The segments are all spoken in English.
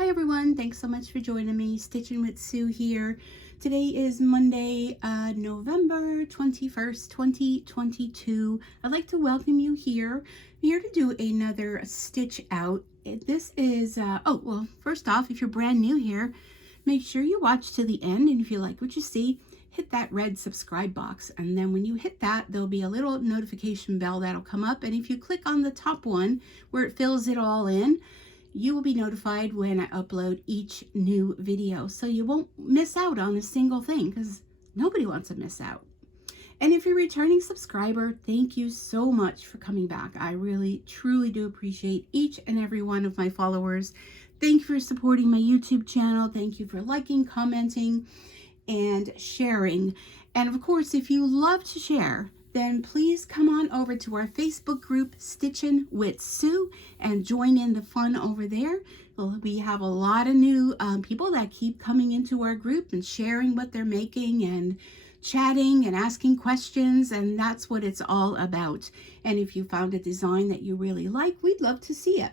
Hi everyone, thanks so much for joining me. Stitching with Sue here. Today is Monday, November 21st, 2022. I'd like to welcome you here. I'm here to do another stitch out. This is, well, first off, if you're brand new here, make sure you watch to the end, and if you like what you see, hit that red subscribe box, and then when you hit that, there'll be a little notification bell that'll come up, and if you click on the top one where it fills it all in, you will be notified when I upload each new video, so you won't miss out on a single thing, because nobody wants to miss out. And if you're a returning subscriber, thank you so much for coming back. I really, truly do appreciate each and every one of my followers. Thank you for supporting my YouTube channel. Thank you for liking, commenting, and sharing. And of course, if you love to share, then please come on over to our Facebook group, Stitching with Sue, and join in the fun over there. We have a lot of new people that keep coming into our group and sharing what they're making and chatting and asking questions, and that's what it's all about. And if you found a design that you really like, we'd love to see it.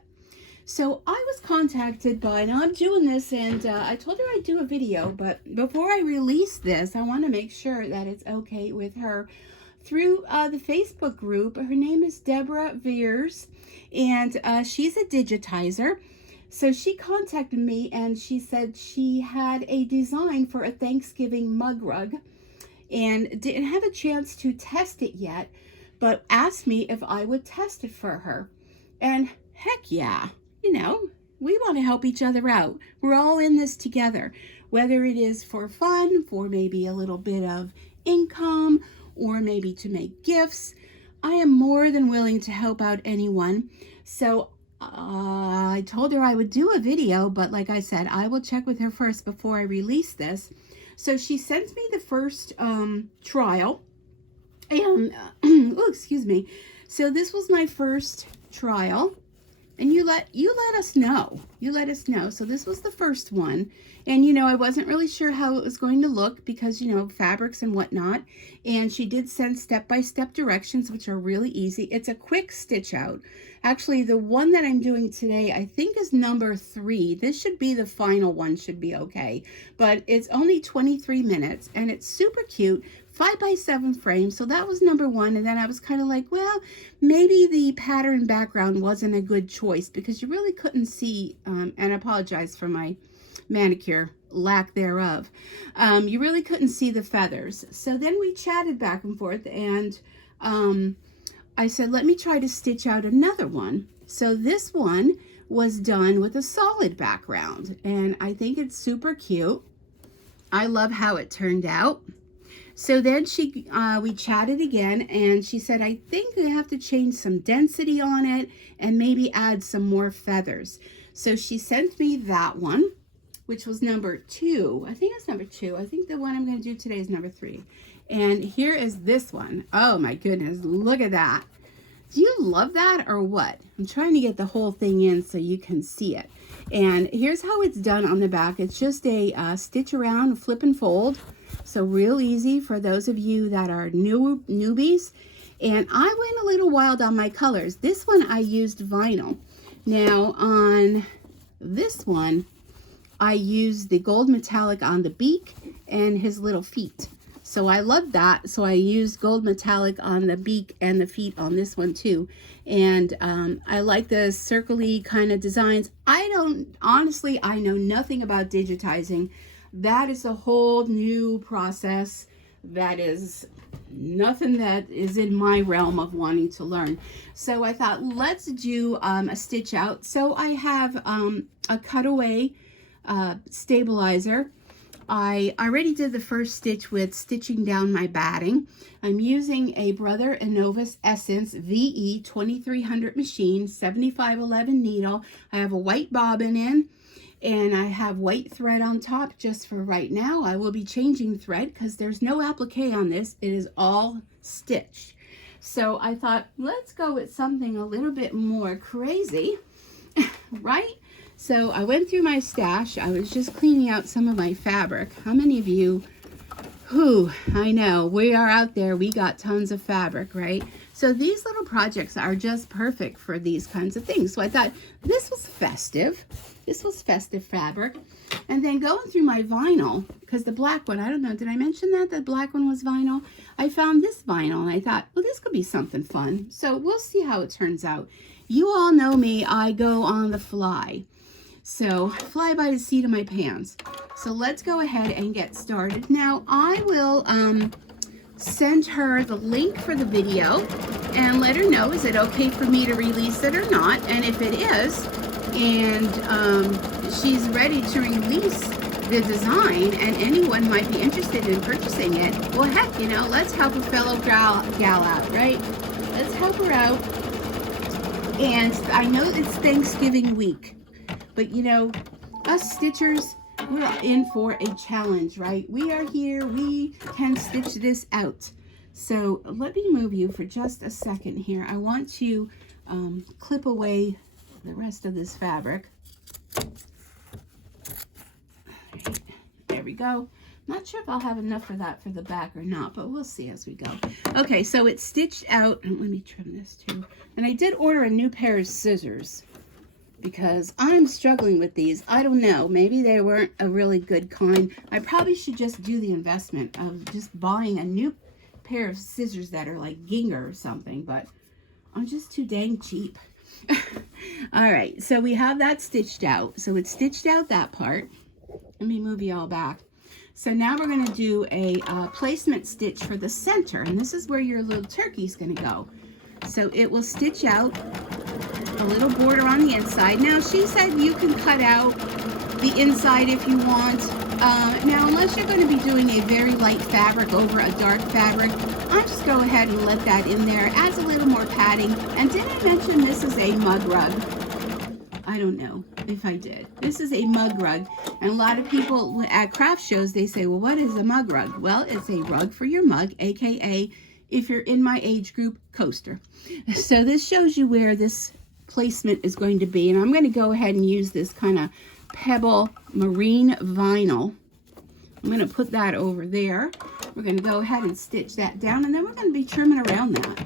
So I was contacted by, now I'm doing this, and I told her I'd do a video, but before I release this, I want to make sure that it's okay with her. Through the Facebook group, her name is Deborah Veers, and she's a digitizer. So she contacted me and she said she had a design for a Thanksgiving mug rug and didn't have a chance to test it yet, but asked me if I would test it for her. And heck yeah, you know, we want to help each other out. We're all in this together, whether it is for fun, for maybe a little bit of income, or maybe to make gifts. I am more than willing to help out anyone. So I told her I would do a video, but like I said, I will check with her first before I release this. So she sent me the first trial, and oh, excuse me. So this was my first trial, and you let us know. You let us know. So this was the first one. And, you know, I wasn't really sure how it was going to look because, you know, fabrics and whatnot. And she did send step-by-step directions, which are really easy. It's a quick stitch out. Actually, the one that I'm doing today, I think is number 3. This should be the final one, should be okay. But it's only 23 minutes, and it's super cute. 5x7 frame, so that was number 1. And then I was kind of like, well, maybe the pattern background wasn't a good choice because you really couldn't see, and I apologize for my manicure lack thereof. You really couldn't see the feathers. So then we chatted back and forth, and I said, let me try to stitch out another one. So this one was done with a solid background, and I think it's super cute. I love how it turned out. So then we chatted again, and she said, I think we have to change some density on it and maybe add some more feathers. So she sent me that one, which was number 2. I think it's number 2. I think the one I'm going to do today is number 3. And here is this one. Oh my goodness, look at that. Do you love that or what? I'm trying to get the whole thing in so you can see it. And here's how it's done on the back. It's just a stitch around, flip and fold. So real easy for those of you that are newbies. And I went a little wild on my colors. This one I used vinyl. Now on this one, I used the gold metallic on the beak and his little feet. So I love that. So I used gold metallic on the beak and the feet on this one too. And I like the circle-y kind of designs. Honestly, I know nothing about digitizing. That is a whole new process. That is nothing that is in my realm of wanting to learn. So I thought, let's do a stitch out. So I have a cutaway stabilizer. I already did the first stitch with stitching down my batting. I'm using a Brother Novus Essence VE 2300 machine, 7511 needle. I have a white bobbin in, and I have white thread on top just for right now. I will be changing thread because there's no applique on this. It is all stitched. So I thought, let's go with something a little bit more crazy, right? So I went through my stash. I was just cleaning out some of my fabric. How many of you, I know, we are out there, we got tons of fabric, right? So these little projects are just perfect for these kinds of things. So I thought this was festive. This was festive fabric. And then going through my vinyl, because the black one, I don't know, did I mention that the black one was vinyl? I found this vinyl and I thought, well, this could be something fun. So we'll see how it turns out. You all know me, I go on the fly. So fly by the seat of my pants. So let's go ahead and get started. Now I will send her the link for the video and let her know, is it okay for me to release it or not? And if it is, and she's ready to release the design and anyone might be interested in purchasing it, well, heck, you know, let's help a fellow gal out, right? Let's help her out. And I know it's Thanksgiving week, but you know, us stitchers, we're in for a challenge, right? We are here, we can stitch this out. So let me move you for just a second here. I want to clip away the rest of this fabric. Right, there we go. Not sure if I'll have enough for that for the back or not, but we'll see as we go. Okay, so it's stitched out, and let me trim this too. And I did order a new pair of scissors because I'm struggling with these. I don't know, maybe they weren't a really good kind. I probably should just do the investment of just buying a new pair of scissors that are like Ginger or something, but I'm just too dang cheap. All right, so we have that stitched out. So it's stitched out that part. Let me move you all back. So now we're going to do a placement stitch for the center, and this is where your little turkey's going to go. So it will stitch out a little border on the inside. Now she said you can cut out the inside if you want. Now unless you're going to be doing a very light fabric over a dark fabric, I'll just go ahead and let that in there. It adds a little more padding. And did I mention this is a mug rug? I don't know if I did. This is a mug rug. And a lot of people at craft shows, they say, well, what is a mug rug? Well, it's a rug for your mug, aka, if you're in my age group, coaster. So this shows you where this placement is going to be. And I'm going to go ahead and use this kind of pebble marine vinyl. I'm going to put that over there. We're going to go ahead and stitch that down, and then we're going to be trimming around that.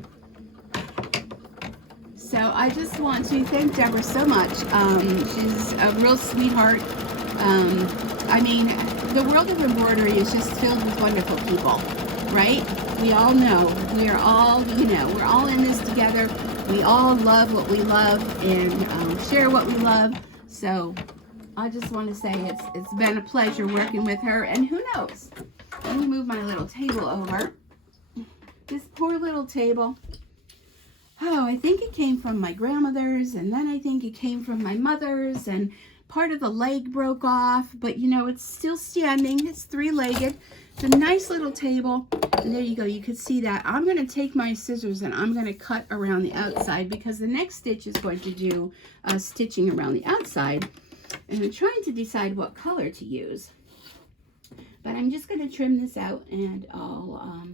So I just want to thank Deborah so much. She's a real sweetheart. I mean, the world of embroidery is just filled with wonderful people, right? We all know. We are all, you know, we're all in this together. We all love what we love and share what we love. So I just want to say it's been a pleasure working with her. And who knows? Let me move my little table over. This poor little table. Oh, I think it came from my grandmother's, and then I think it came from my mother's, and part of the leg broke off, but you know, it's still standing. It's three-legged. It's a nice little table, and there you go. You can see that. I'm going to take my scissors and I'm going to cut around the outside because the next stitch is going to do stitching around the outside, and I'm trying to decide what color to use. But I'm just going to trim this out, and I'll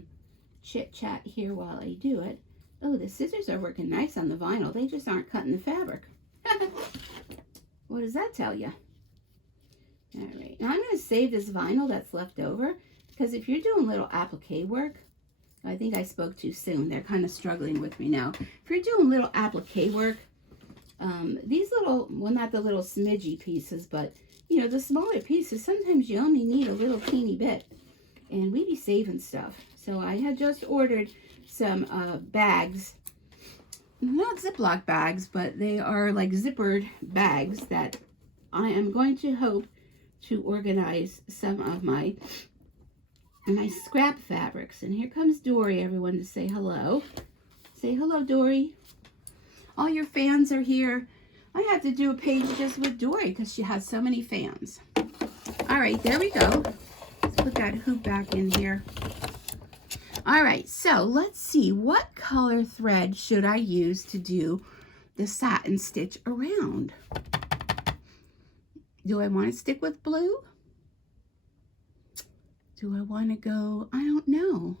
chit-chat here while I do it. Oh, the scissors are working nice on the vinyl. They just aren't cutting the fabric. What does that tell you? All right. Now I'm going to save this vinyl that's left over because if you're doing little applique work, I think I spoke too soon. They're kind of struggling with me now. If you're doing little applique work, these little, well, not the little smidgy pieces, but, you know, the smaller pieces, sometimes you only need a little teeny bit. And we be saving stuff. So I had just ordered some bags, not Ziploc bags, but they are like zippered bags that I am going to hope to organize some of my scrap fabrics. And here comes Dory, everyone, to say hello. Say hello, Dory. All your fans are here. I had to do a page just with Dory because she has so many fans. All right, there we go. Let's put that hoop back in here. All right, so let's see, what color thread should I use to do the satin stitch around? Do I want to stick with blue? Do I want to go, I don't know.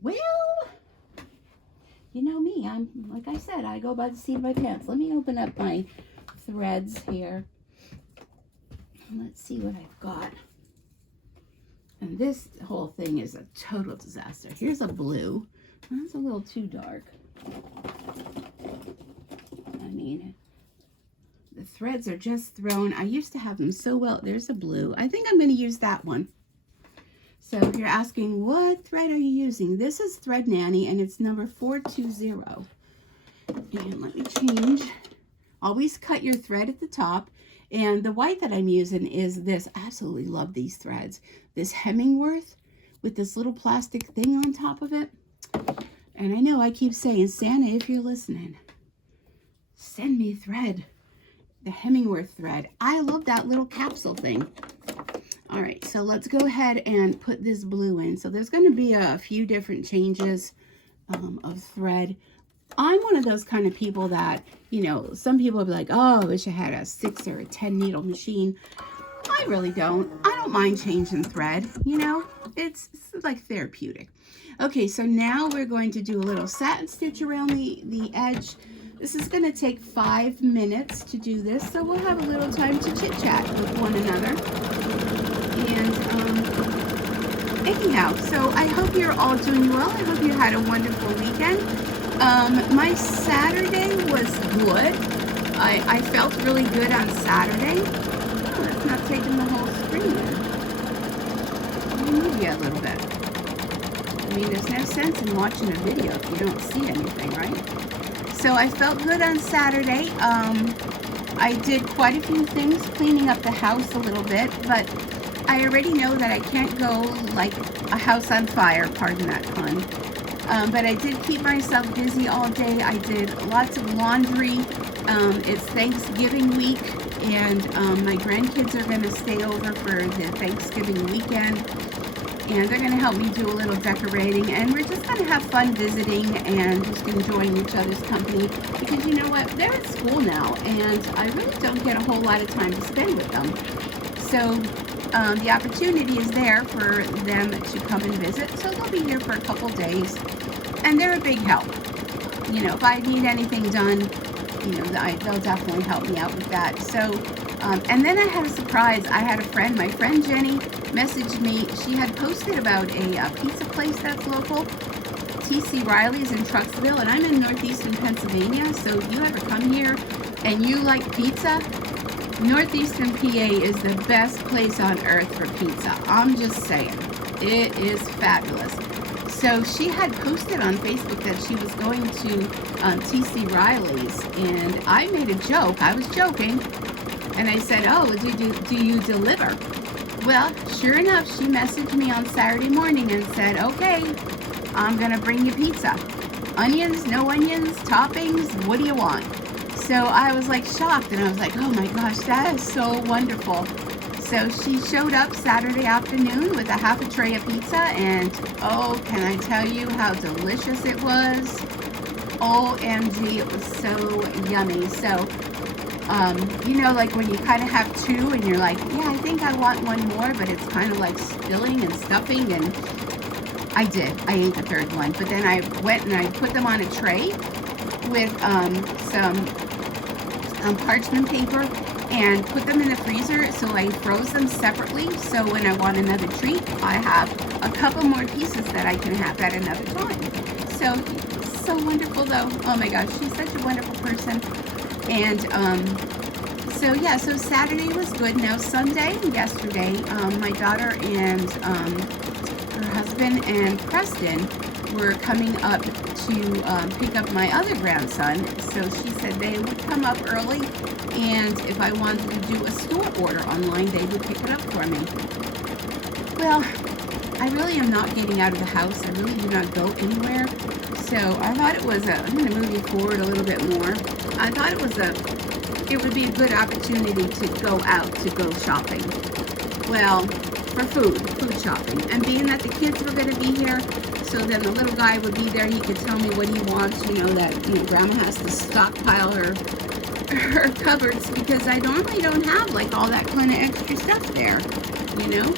Well, you know me, I'm, like I said, I go by the seat of my pants. Let me open up my threads here. Let's see what I've got. And this whole thing is a total disaster. Here's a blue. That's a little too dark. I mean, the threads are just thrown. I used to have them so well. There's a blue. I think I'm going to use that one. So if you're asking, what thread are you using? This is Thread Nanny, and it's number 420. And let me change. Always cut your thread at the top. And the white that I'm using is this. I absolutely love these threads. This Hemingworth with this little plastic thing on top of it. And I know I keep saying, Santa, if you're listening, send me thread. The Hemingworth thread. I love that little capsule thing. All right, so let's go ahead and put this blue in. So there's going to be a few different changes of thread. I'm one of those kind of people that, you know, some people will be like, oh, I wish I had a 6 or a 10 needle machine. I really don't. I don't mind changing thread, you know, it's like therapeutic. Okay, so now we're going to do a little satin stitch around the edge. This is going to take 5 minutes to do this, so we'll have a little time to chit-chat with one another. And anyhow, so I hope you're all doing well. I hope you had a wonderful weekend. My Saturday was good. I felt really good on Saturday. Oh, it's not taking the whole screen in. Let me move you a little bit. I mean, there's no sense in watching a video if you don't see anything, right? So I felt good on Saturday. I did quite a few things, cleaning up the house a little bit, but I already know that I can't go like a house on fire, pardon that pun. But I did keep myself busy all day. I did lots of laundry. It's Thanksgiving week, and my grandkids are going to stay over for the Thanksgiving weekend. And they're going to help me do a little decorating. And we're just going to have fun visiting and just enjoying each other's company. Because you know what? They're at school now, and I really don't get a whole lot of time to spend with them. So the opportunity is there for them to come and visit. So they'll be here for a couple days. And they're a big help. You know, if I need anything done, you know, they'll definitely help me out with that. So, and then I had a surprise. I had a friend, my friend Jenny, messaged me. She had posted about a pizza place that's local, T.C. Riley's in Trucksville, and I'm in northeastern Pennsylvania. So if you ever come here and you like pizza, northeastern PA is the best place on earth for pizza. I'm just saying, it is fabulous. So she had posted on Facebook that she was going to T.C. Riley's, and I made a joke. I was joking, and I said, oh, do you deliver? Well, sure enough, she messaged me on Saturday morning and said, okay, I'm going to bring you pizza. Onions, no onions, toppings, what do you want? So I was like shocked, and I was like, oh my gosh, that is so wonderful. So she showed up Saturday afternoon with a half a tray of pizza, and oh, can I tell you how delicious it was? OMG, it was so yummy. So, you know, like when you kind of have two and you're like, yeah, I think I want one more, but it's kind of like filling and stuffing, and I ate the third one. But then I went and I put them on a tray with some parchment paper and put them in the freezer. So I froze them separately, so when I want another treat, I have a couple more pieces that I can have at another time. So wonderful though. Oh my gosh, she's such a wonderful person. And so yeah, so Saturday was good. Now Sunday, yesterday, my daughter and her husband and Preston were coming up to pick up my other grandson. So she said they would come up early, and if I wanted to do a store order online, they would pick it up for me. Well, I really am not getting out of the house. I really do not go anywhere. So I thought it was I'm going to move you forward a little bit more. I thought it would be a good opportunity to go out, to go shopping. Well, for food shopping. And being that the kids were going to be here, so then the little guy would be there, he could tell me what he wants, you know, that, you know, Grandma has to stockpile her cupboards, because I normally don't have like all that kind of extra stuff there, you know.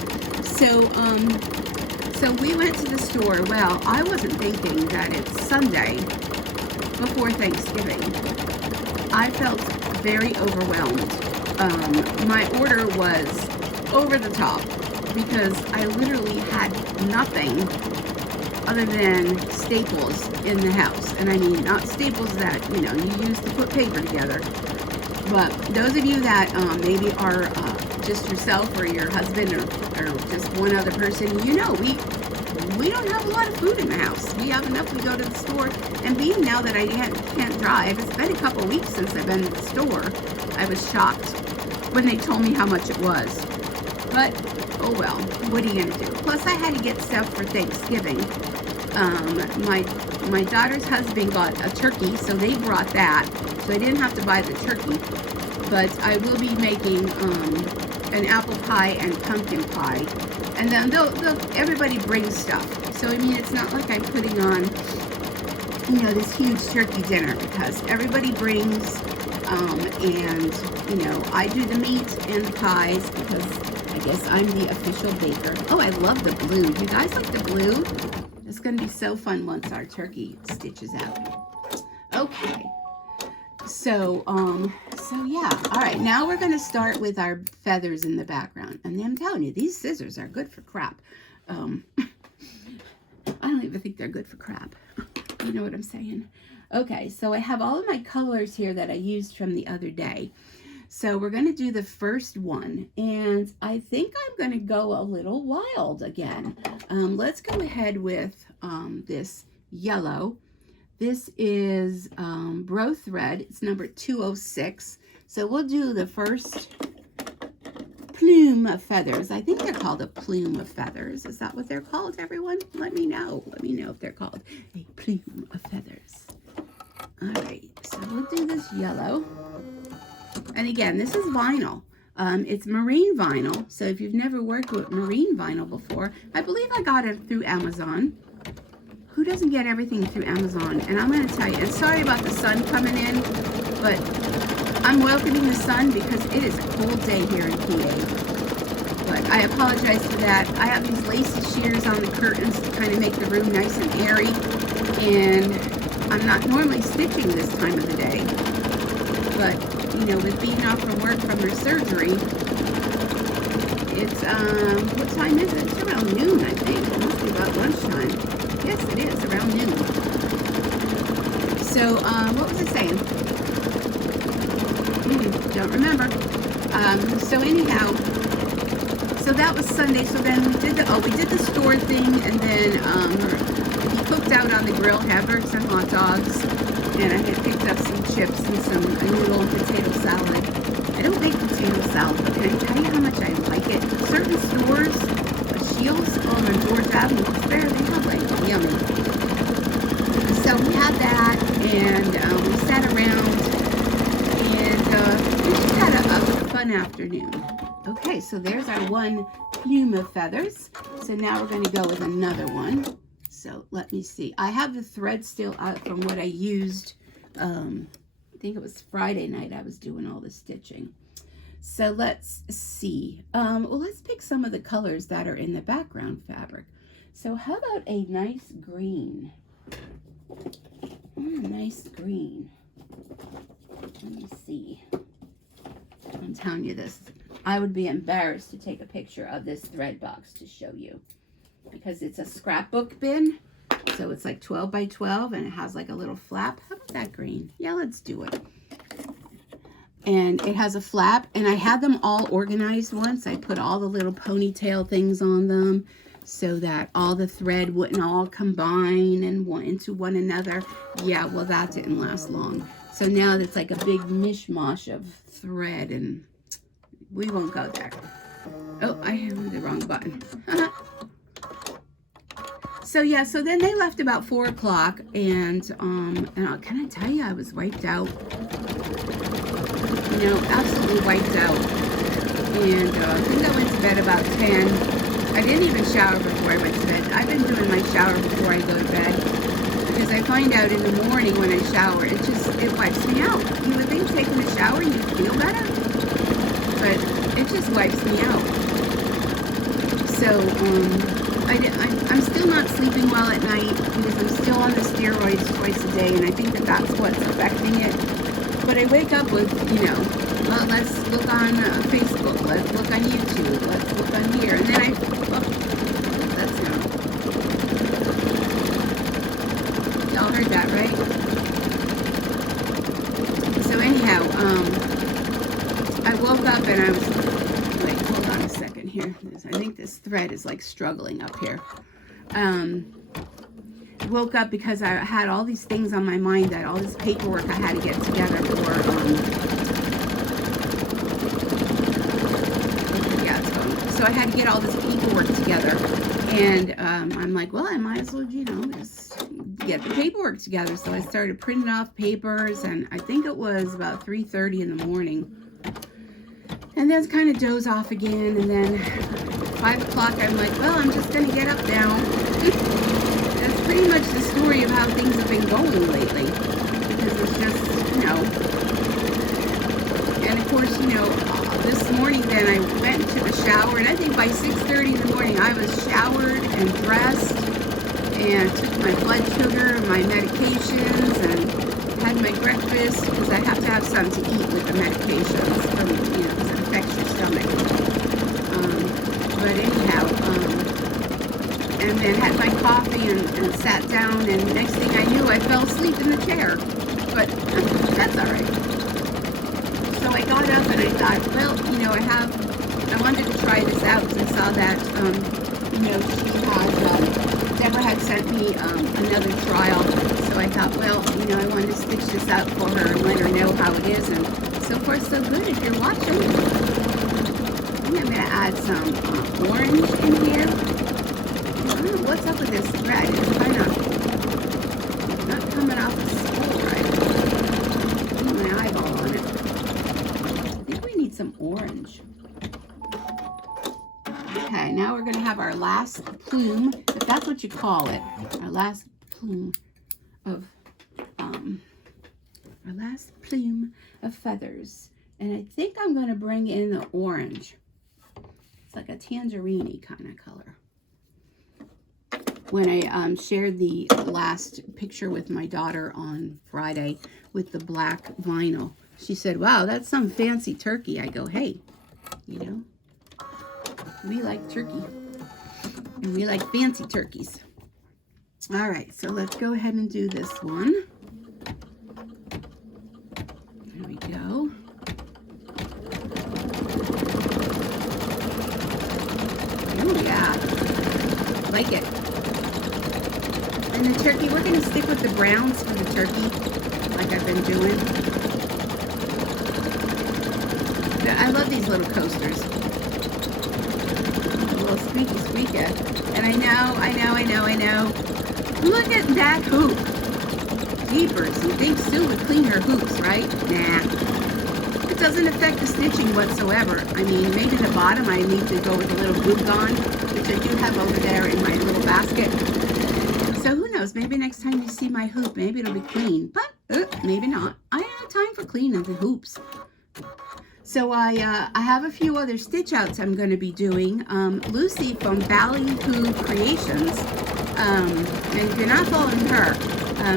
So we went to the store. Well, I wasn't thinking that it's Sunday before Thanksgiving. I felt very overwhelmed. My order was over the top. because I literally had nothing other than staples in the house. And I mean, not staples that, you know, you use to put paper together. But those of you that maybe are just yourself or your husband or just one other person, you know, we don't have a lot of food in the house. We have enough. We go to the store. And being now that I can't drive, it's been a couple weeks since I've been to the store. I was shocked when they told me how much it was. But, oh well, what are you going to do? Plus, I had to get stuff for Thanksgiving. My daughter's husband got a turkey, so they brought that. So I didn't have to buy the turkey. But I will be making an apple pie and pumpkin pie. And then everybody brings stuff. So, I mean, it's not like I'm putting on, you know, this huge turkey dinner, because everybody brings, and, you know, I do the meat and the pies because I guess I'm the official baker. Oh, I love the blue. You guys like the blue? It's going to be so fun once our turkey stitches out. Okay. So yeah. All right, now we're going to start with our feathers in the background. And I'm telling you, these scissors are good for crap. I don't even think they're good for crap. You know what I'm saying? Okay, so I have all of my colors here that I used from the other day. So we're going to do the first one. And I think I'm going to go a little wild again. Let's go ahead with this yellow. This is Bro Thread. It's number 206. So we'll do the first plume of feathers. I think they're called a plume of feathers. Is that what they're called, everyone? Let me know. Let me know if they're called a plume of feathers. All right, so we'll do this yellow. And again, this is vinyl. It's marine vinyl. So if you've never worked with marine vinyl before, I believe I got it through Amazon. Who doesn't get everything through Amazon? And I'm going to tell you, and sorry about the sun coming in, but I'm welcoming the sun because it is a cold day here in PA. But I apologize for that. I have these lacy shears on the curtains to kind of make the room nice and airy. And I'm not normally stitching this time of the day. But, you know, with being off from work from her surgery, it's, what time is it? It's around noon, I think. It must be about lunchtime. Yes, it is, around noon. So, what was I saying? Don't remember. So anyhow, so that was Sunday. So then we did the store thing, and then we cooked out on the grill, hamburgers and hot dogs, and I had picked up some chips and a noodle and potato salad. I don't make potato salad, but can I tell you how much I like it? Certain stores, Shields on George Avenue, they have like yummy. So we had that, and we sat around, and we just had a fun afternoon. Okay, so there's our one plume of feathers. So now we're going to go with another one. So let me see. I have the thread still out from what I used. I think it was Friday night I was doing all the stitching. So let's see. Well, let's pick some of the colors that are in the background fabric. So how about a nice green? Nice green. Let me see. I'm telling you this. I would be embarrassed to take a picture of this thread box to show you, because it's a scrapbook bin. So it's like 12 by 12, and it has like a little flap. How about that green? Yeah, let's do it. And it has a flap, and I had them all organized once. I put all the little ponytail things on them so that all the thread wouldn't all combine and into one another. Yeah, well, that didn't last long. So now it's like a big mishmash of thread, and we won't go there. Oh, I hit the wrong button. So yeah, so then they left about 4 o'clock, and can I tell you, I was wiped out. You know, absolutely wiped out. And I think I went to bed about 10. I didn't even shower before I went to bed. I've been doing my shower before I go to bed, because I find out in the morning when I shower, it wipes me out. You would think taking a shower you'd feel better, but it just wipes me out. So, I'm still not sleeping well at night because I'm still on the steroids twice a day, and I think that's what's affecting it. But I wake up with, you know, let's look on Facebook, let's look on YouTube, let's look on here, and then that's not. Y'all heard that, right? So anyhow, I woke up and I was, wait, hold on a second here. I think this thread is like struggling up here. Woke up because I had all these things on my mind, that all this paperwork I had to get together for, yeah, it's going. So I had to get all this paperwork together, and I'm like, well, I might as well, you know, just get the paperwork together. So I started printing off papers, and I think it was about 3:30 in the morning, and then kind of doze off again, and then 5 o'clock, I'm like, well, I'm just going to get up now. That's pretty much the story of how things have been going lately, because it's just, you know, and of course, you know, this morning then I went into the shower, and I think by 6:30 in the morning I was showered and dressed and took my blood sugar and my medications and had my breakfast, because I have to have something to eat with the medications, from, you know, because it affects your stomach. But anyhow, and then had my coffee and sat down, and next thing I knew I fell asleep in the chair, but that's all right. So I got up and I thought, well, you know, I wanted to try this out, because I saw that, you know, Deborah had sent me another trial, so I thought, well, you know, I wanted to stitch this out for her and let her know how it is, and so far so good. If you're watching, I'm going to add some orange in here. I don't know what's up with this thread. It's kind of not coming off the spool right. Put my eyeball on it. I think we need some orange. Okay, now we're going to have our last plume, if that's what you call it. Our last plume of feathers. And I think I'm going to bring in the orange. It's like a tangerine-y kind of color. When I shared the last picture with my daughter on Friday with the black vinyl, she said, wow, that's some fancy turkey. I go, hey, you know, we like turkey, and we like fancy turkeys. All right, so let's go ahead and do this one. There we go. Oh yeah, like it. And the turkey, we're going to stick with the browns for the turkey, like I've been doing. I love these little coasters. A little squeaky. And I know. Look at that hoop. Jeepers, you think Sue would clean her hoops, right? Nah. It doesn't affect the stitching whatsoever. I mean, maybe the bottom I need to go with a little glue gun, which I do have over there in my little basket. So who knows, maybe next time you see my hoop, maybe it'll be clean, but maybe not. I don't have time for cleaning the hoops. So I have a few other stitch outs I'm going to be doing. Lucy from Ballyhoo Creations, and if you're not following her,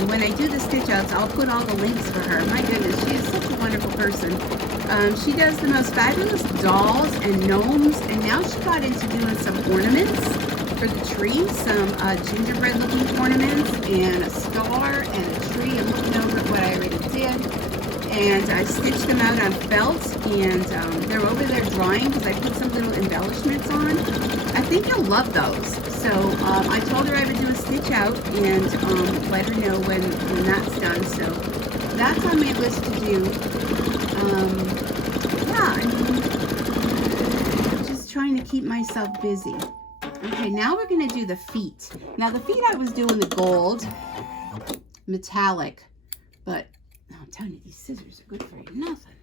when I do the stitch outs, I'll put all the links for her. My goodness, she is such a wonderful person. She does the most fabulous dolls and gnomes, and now she got into doing some ornaments for the tree, some gingerbread looking ornaments, and a star and a tree. I'm looking over at what I already did, and I stitched them out on felt, and they're over there drying because I put some little embellishments on. I think you'll love those. So I told her I would do a stitch out and let her know when that's done. So that's on my list to do. Yeah, I mean, just trying to keep myself busy. Okay, now we're going to do the feet. Now the feet I was doing the gold metallic, but I'm telling you, these scissors are good for nothing.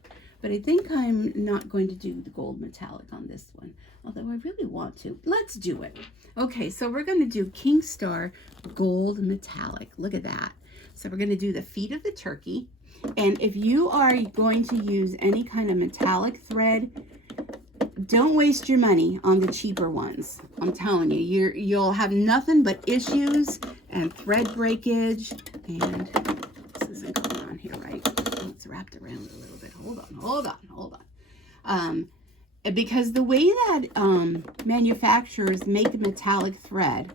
But I think I'm not going to do the gold metallic on this one, although I really want to. Let's do it. Okay, so we're going to do King Star gold metallic. Look at that. So we're going to do the feet of the turkey. And if you are going to use any kind of metallic thread, don't waste your money on the cheaper ones. I'm telling you, you'll have nothing but issues and thread breakage. And this isn't going on here, right? Oh, it's wrapped around Because the way that manufacturers make metallic thread,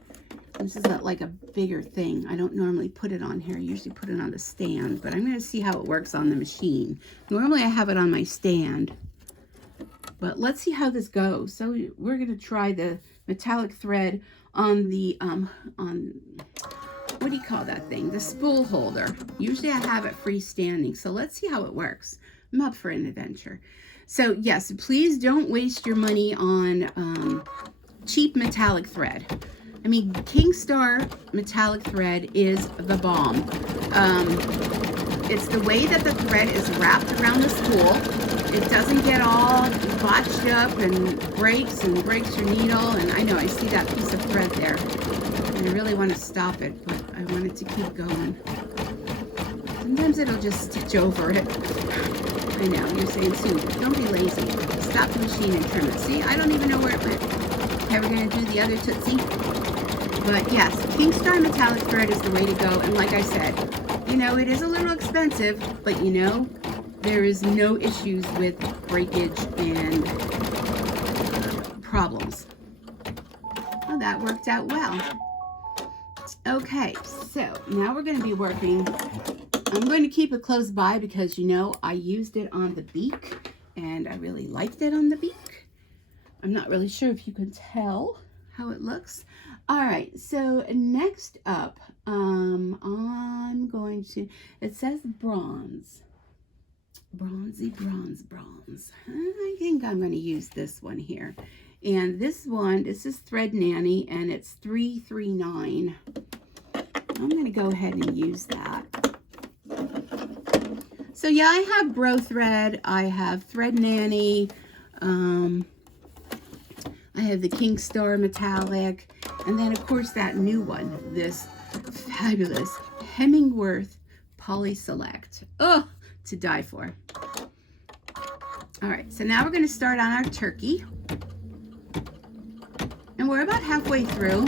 this is like a bigger thing. I don't normally put it on here. I usually put it on the stand, but I'm going to see how it works on the machine. Normally I have it on my stand, but let's see how this goes. So we're going to try the metallic thread on the, what do you call that thing? The spool holder. Usually I have it freestanding. So let's see how it works. I'm up for an adventure. So yes, please don't waste your money on cheap metallic thread. I mean, Kingstar metallic thread is the bomb. It's the way that the thread is wrapped around the spool. It doesn't get all botched up and breaks your needle. And I know I see that piece of thread there. And I really want to stop it, but I want it to keep going. Sometimes it'll just stitch over it. I know, you're saying, Sue, don't be lazy. Stop the machine and trim it. See, I don't even know where it went. Okay, we're going to do the other Tootsie. But yes, Kingstar metallic thread is the way to go. And like I said, you know, it is a little expensive, but you know, there is no issues with breakage and problems. Well, that worked out well. Okay, so now we're going to be working. I'm going to keep it close by because, you know, I used it on the beak and I really liked it on the beak. I'm not really sure if you can tell how it looks. All right, so next up, I'm going to, it says bronze. Bronzy, bronze. I think I'm going to use this one here. And this one, this is Thread Nanny, and it's 339. I'm going to go ahead and use that. So yeah, I have Bro Thread, I have Thread Nanny, I have the Kingstar metallic, and then of course that new one, this fabulous Hemingworth Poly Select. Oh, to die for. All right, so now we're going to start on our turkey. And we're about halfway through.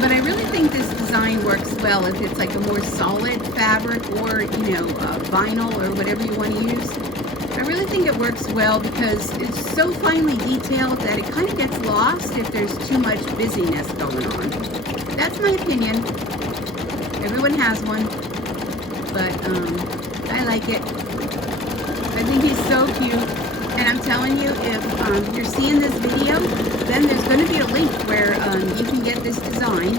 But I really think this design works well if it's like a more solid fabric or, you know, vinyl or whatever you want to use. I really think it works well because it's so finely detailed that it kind of gets lost if there's too much busyness going on. That's my opinion. Everyone has one, but I like it. I think he's so cute. And I'm telling you, if you're seeing this video, then there's going to be a link where you can get this design.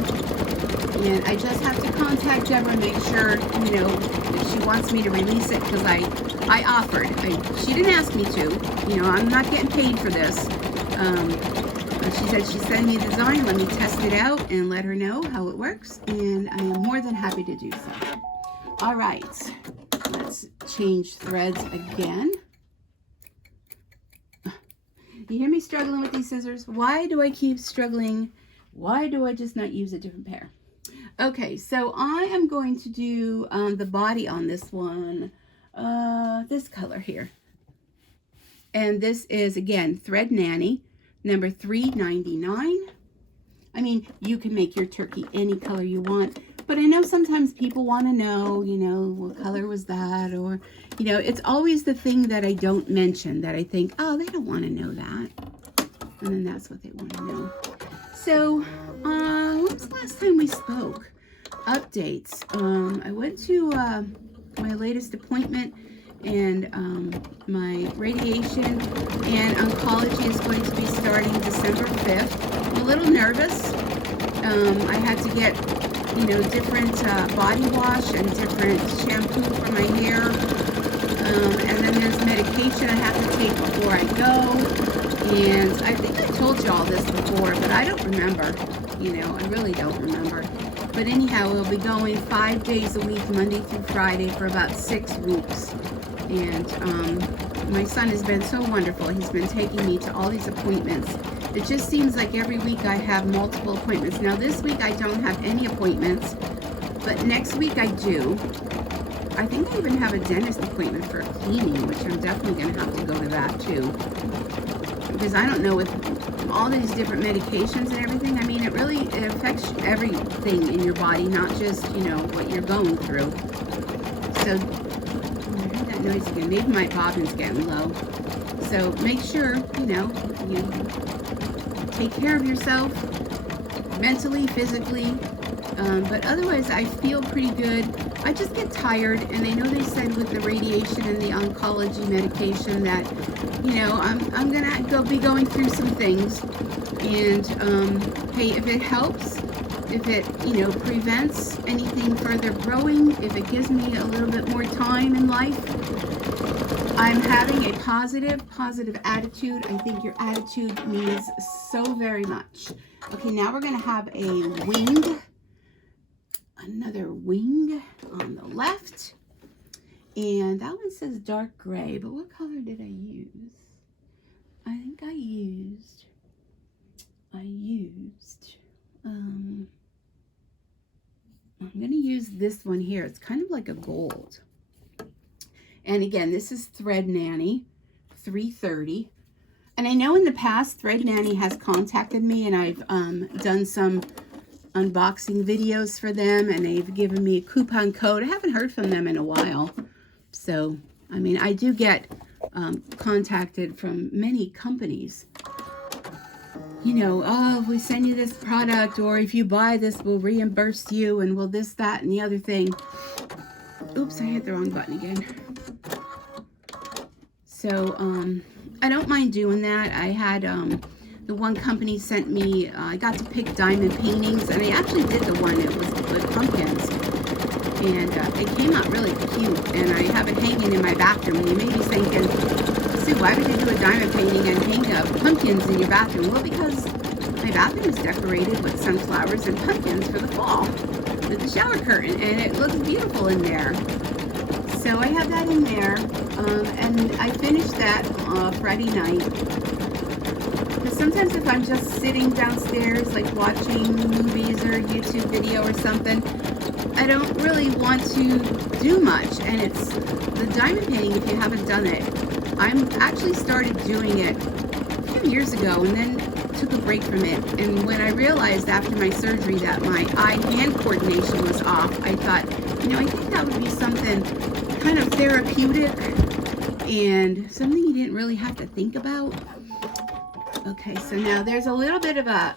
And I just have to contact Deborah and make sure, you know, if she wants me to release it, because I offered. She didn't ask me to. You know, I'm not getting paid for this. She said she's sending me the design. Let me test it out and let her know how it works. And I am more than happy to do so. All right. Let's change threads again. You hear me struggling with these scissors? Why do I keep struggling? Why do I just not use a different pair? Okay, so I am going to do the body on this one, this color here. And this is, again, Thread Nanny, number 399. I mean, you can make your turkey any color you want, but I know sometimes people want to know, you know, what color was that? Or, you know, it's always the thing that I don't mention that I think, oh, they don't want to know that. And then that's what they want to know. So, when was the last time we spoke? Updates. I went to my latest appointment, and my radiation and oncology is going to be starting December 5th. I'm a little nervous. I had to get, you know, different body wash and different shampoo for my hair. And then there's medication I have to take before I go. And I think I told you all this before, but I don't remember. You know, I really don't remember. But anyhow, we'll be going 5 days a week, Monday through Friday, for about 6 weeks. And my son has been so wonderful. He's been taking me to all these appointments. It just seems like every week I have multiple appointments. Now this week I don't have any appointments, but next week I do. I think I even have a dentist appointment for a cleaning, which I'm definitely going to have to go to that too. because I don't know, with all these different medications and everything, I mean, it affects everything in your body, not just, you know, what you're going through. So, I heard that noise again. Maybe my bobbin's getting low. So make sure, you know, you take care of yourself mentally, physically, but otherwise I feel pretty good. I just get tired, and I know they said with the radiation and the oncology medication that, you know, I'm gonna be going through some things, and hey, if it helps, if it, you know, prevents anything further growing, if it gives me a little bit more time in life, I'm having a positive attitude. I think your attitude means so very much. Okay, now we're going to have a wing, another wing on the left. And that one says dark gray, but what color did I use? I think I used, I'm going to use this one here. It's kind of like a gold. And again, this is Thread Nanny 330. And I know in the past, Thread Nanny has contacted me, and I've done some unboxing videos for them, and they've given me a coupon code. I haven't heard from them in a while. So, I mean, I do get contacted from many companies. You know, oh, if we send you this product, or if you buy this, we'll reimburse you, and we'll this, that, and the other thing. Oops, I hit the wrong button again. So, I don't mind doing that. I had, the one company sent me, I got to pick diamond paintings, and I actually did the one, it was with pumpkins. And it came out really cute, and I have it hanging in my bathroom, and you may be thinking, Sue, why would you do a diamond painting and hang pumpkins in your bathroom? Well, because my bathroom is decorated with sunflowers and pumpkins for the fall, with the shower curtain, and it looks beautiful in there. So I have that in there, and I finished that Friday night. Because sometimes if I'm just sitting downstairs, like watching movies or YouTube video or something, I don't really want to do much. And it's the diamond painting, if you haven't done it, I'm actually started doing it a few years ago, and then took a break from it. And when I realized after my surgery that my eye-hand coordination was off, I thought, you know, I think that would be something kind of therapeutic and something you didn't really have to think about. Okay, so now there's a little bit of a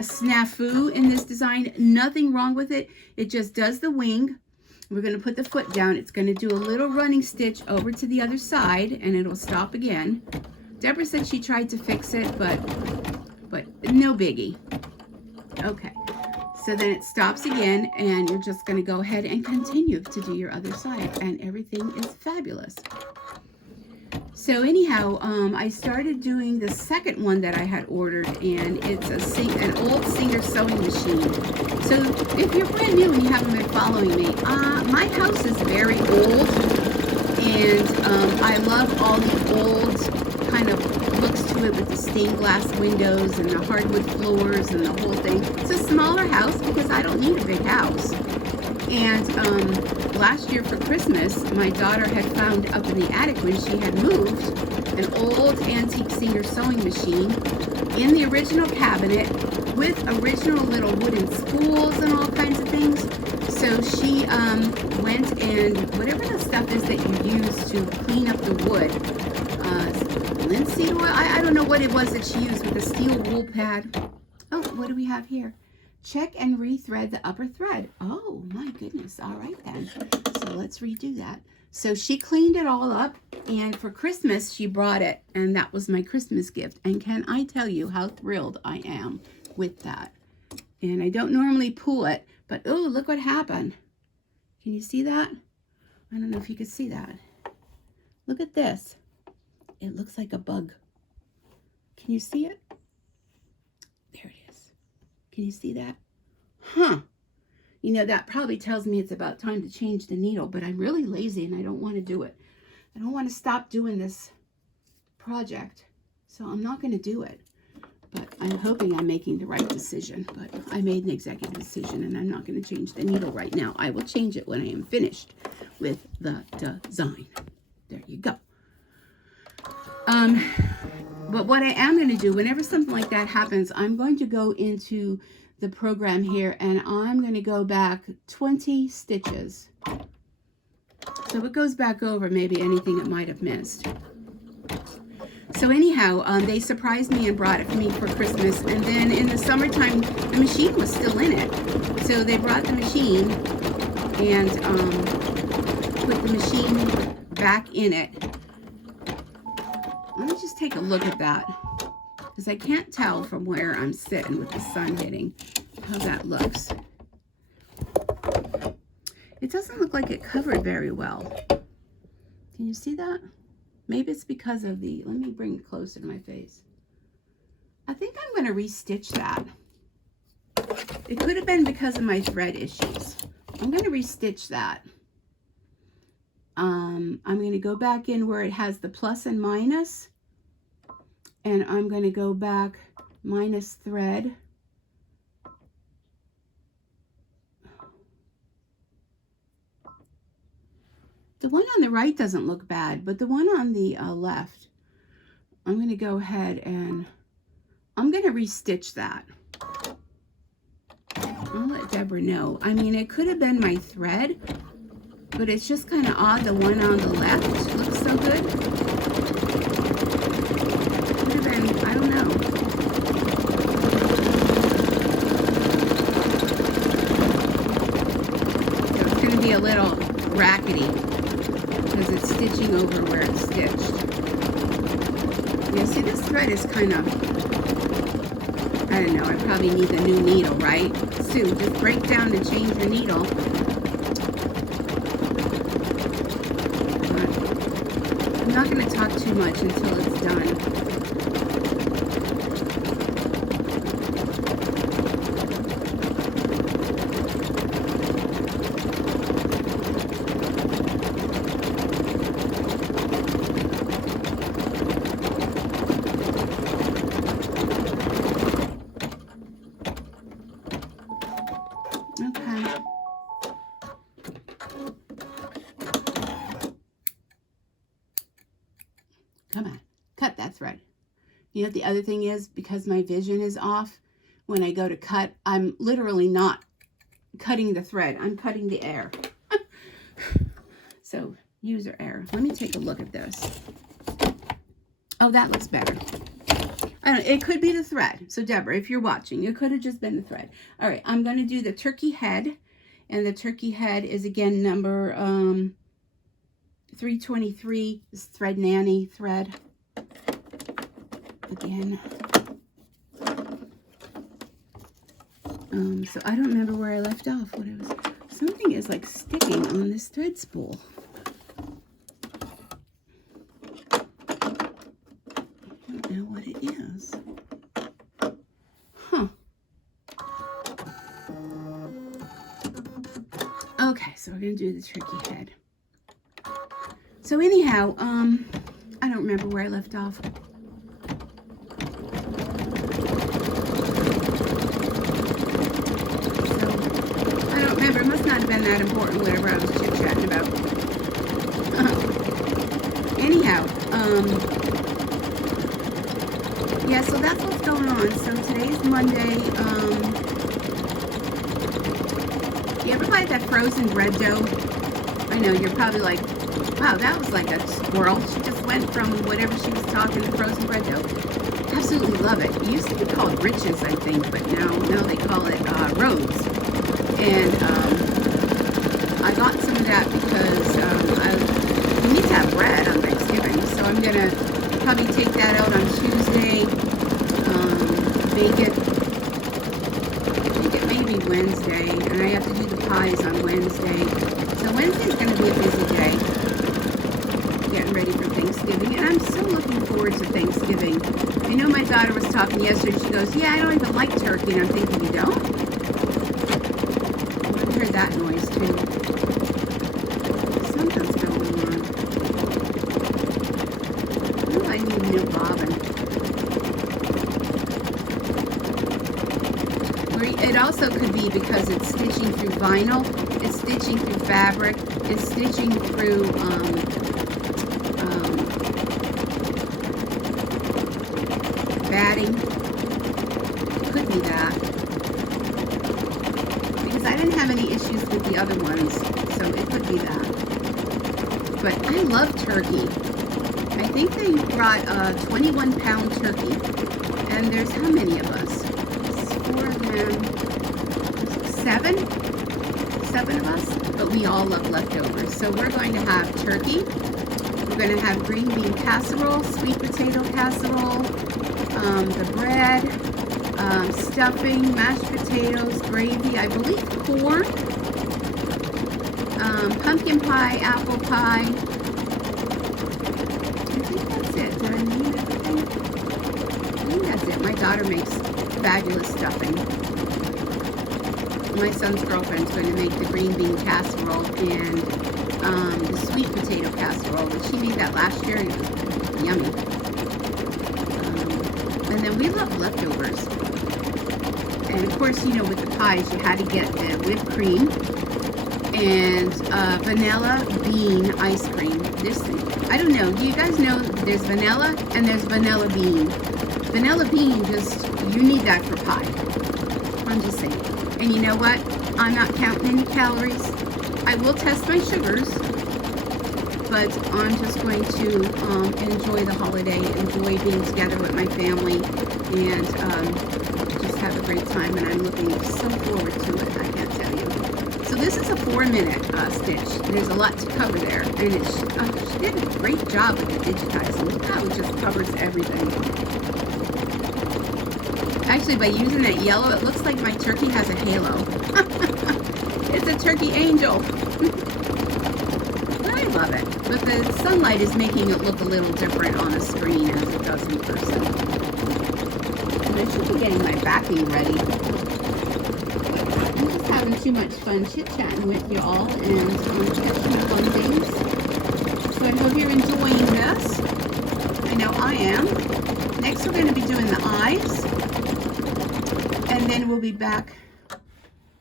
snafu in this design. Nothing wrong with it. It just does the wing. We're going to put the foot down. It's going to do a little running stitch over to the other side, and it'll stop again. Deborah said she tried to fix it, but no biggie. Okay. So then it stops again, and you're just going to go ahead and continue to do your other side, and everything is fabulous. So anyhow, I started doing the second one that I had ordered, and it's an old Singer sewing machine. So if you're brand new and you haven't been following me, my house is very old, and I love all the old kind of looks to it with the stained glass windows and the hardwood floors and the whole thing. It's a smaller house because I don't need a big house. And last year for Christmas, my daughter had found up in the attic when she had moved an old antique Singer sewing machine in the original cabinet with original little wooden spools and all kinds of things. So she went and whatever the stuff is that you use to clean up the wood, linseed oil, I don't know what it was that she used, with a steel wool pad. Oh, what do we have here? Check and rethread the upper thread. Oh my goodness. All right then. So let's redo that. So she cleaned it all up, and for Christmas she brought it, and that was my Christmas gift. And can I tell you how thrilled I am with that? And I don't normally pull it, but oh, look what happened. Can you see that? I don't know if you can see that. Look at this. It looks like a bug. Can you see it? There it is. Can you see that? Huh. You know, that probably tells me it's about time to change the needle, but I'm really lazy and I don't want to do it. I don't want to stop doing this project, so I'm not going to do it. But I'm hoping I'm making the right decision. But I made an executive decision, and I'm not going to change the needle right now. I will change it when I am finished with the design. There you go. But what I am going to do, whenever something like that happens, I'm going to go into the program here and I'm going to go back 20 stitches. So it goes back over maybe anything it might have missed. So anyhow, they surprised me and brought it for me for Christmas. And then in the summertime, the machine was still in it. So they brought the machine and put the machine back in it. Let me just take a look at that, because I can't tell from where I'm sitting with the sun hitting how that looks. It doesn't look like it covered very well. Can you see that? Maybe it's because of the, let me bring it closer to my face. I think I'm going to restitch that. It could have been because of my thread issues. I'm going to restitch that. I'm going to go back in where it has the plus and minus, and I'm going to go back minus thread. The one on the right doesn't look bad, but the one on the left, I'm going to go ahead and I'm going to restitch that. I'll let Deborah know. I mean, it could have been my thread, but it's just kind of odd. The one on the left looks so good. Could have been, I don't know. So it's going to be a little rackety because it's stitching over where it's stitched. Yeah, see, this thread is kind of, I don't know, I probably need a new needle, right? Sue, just break down and change your needle. I'm not going to talk too much until it's done. Okay. Come on, cut that thread. You know what the other thing is? Because my vision is off, when I go to cut, I'm literally not cutting the thread. I'm cutting the air. So, user error. Let me take a look at this. Oh, that looks better. I don't know, it could be the thread. So, Deborah, if you're watching, it could have just been the thread. All right, I'm going to do the turkey head. And the turkey head is, again, number 323. This Thread Nanny thread. Again. So I don't remember where I left off. What it was. Something is like sticking on this thread spool. I don't know what it is. Huh. Okay, so we're gonna do the turkey head. So anyhow, I don't remember where I left off. It must not have been that important, whatever I was chit-chatting about. Anyhow, yeah, so that's what's going on. So today's Monday. You ever buy that frozen bread dough? I know, you're probably like, wow, that was like a squirrel. She just went from whatever she was talking to frozen bread dough. Absolutely love it. It used to be called Riches, I think, but now they call it Rhodes. And I got some of that because we need to have bread on Thanksgiving. So I'm going to probably take that out on Tuesday, bake it maybe Wednesday. And I have to do the pies on Wednesday. So Wednesday's going to be a busy day, getting ready for Thanksgiving. And I'm so looking forward to Thanksgiving. I know my daughter was talking yesterday. She goes, yeah, I don't even like turkey. And I'm thinking, you don't? I heard that noise too. Something's going on. Oh, I need a new bobbin. It also could be because it's stitching through vinyl, it's stitching through fabric, it's stitching through batting. Could be that. Because I didn't have any issues with the other ones, so it could be that. But I love turkey. I think they brought a 21-pound turkey. And there's how many of us? It's 4 of them. 7? 7 of us? But we all love leftovers. So we're going to have turkey. We're going to have green bean casserole, sweet potato casserole, the bread, stuffing, mashed potatoes, gravy, I believe corn, pumpkin pie, apple pie. I think that's it. Did I name everything? I think that's it. My daughter makes fabulous stuffing. My son's girlfriend's going to make the green bean casserole and the sweet potato casserole, which she made that last year and it was yummy. And then we love leftovers. And of course, you know, with the pies, you had to get the whipped cream and vanilla bean ice cream. This, I don't know, do you guys know there's vanilla and there's vanilla bean? Vanilla bean, just, you need that for pie. I'm just saying. And you know what? I'm not counting any calories. I will test my sugars, but I'm just going to enjoy the holiday, enjoy being together with my family, and just have a great time. And I'm looking so forward to it, I can't tell you. So this is a 4-minute stitch. There's a lot to cover there, and it's, she did a great job with the digitizing. Look how it just covers everything. Actually, by using that yellow, it looks like my turkey has a halo. It's a turkey angel. But I love it. But the sunlight is making it look a little different on the screen as it does in person. And I should be getting my backing ready. I'm just having too much fun chit-chatting with you all and catching up on things. So I hope you're enjoying this. I know I am. Next, we're going to be doing the eyes. And then we'll be back.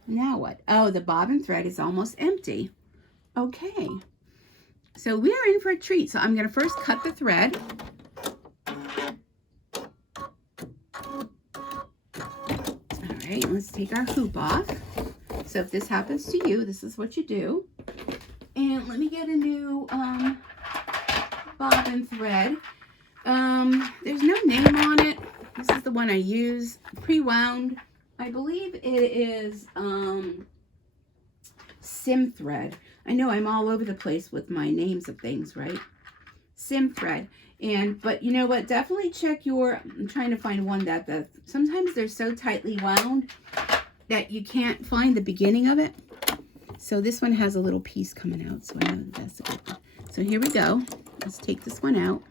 Now what? Oh, the bobbin thread is almost empty. Okay. So we're in for a treat. So I'm going to first cut the thread. All right, let's take our hoop off. So if this happens to you, this is what you do. And let me get a new bobbin thread. There's no name on it. This is the one I use, pre-wound. I believe it is Sim thread. I know I'm all over the place with my names of things, right? Sim thread. But you know what? Definitely check your, I'm trying to find one that sometimes they're so tightly wound that you can't find the beginning of it. So this one has a little piece coming out, so I know that's a good one. So here we go. Let's take this one out.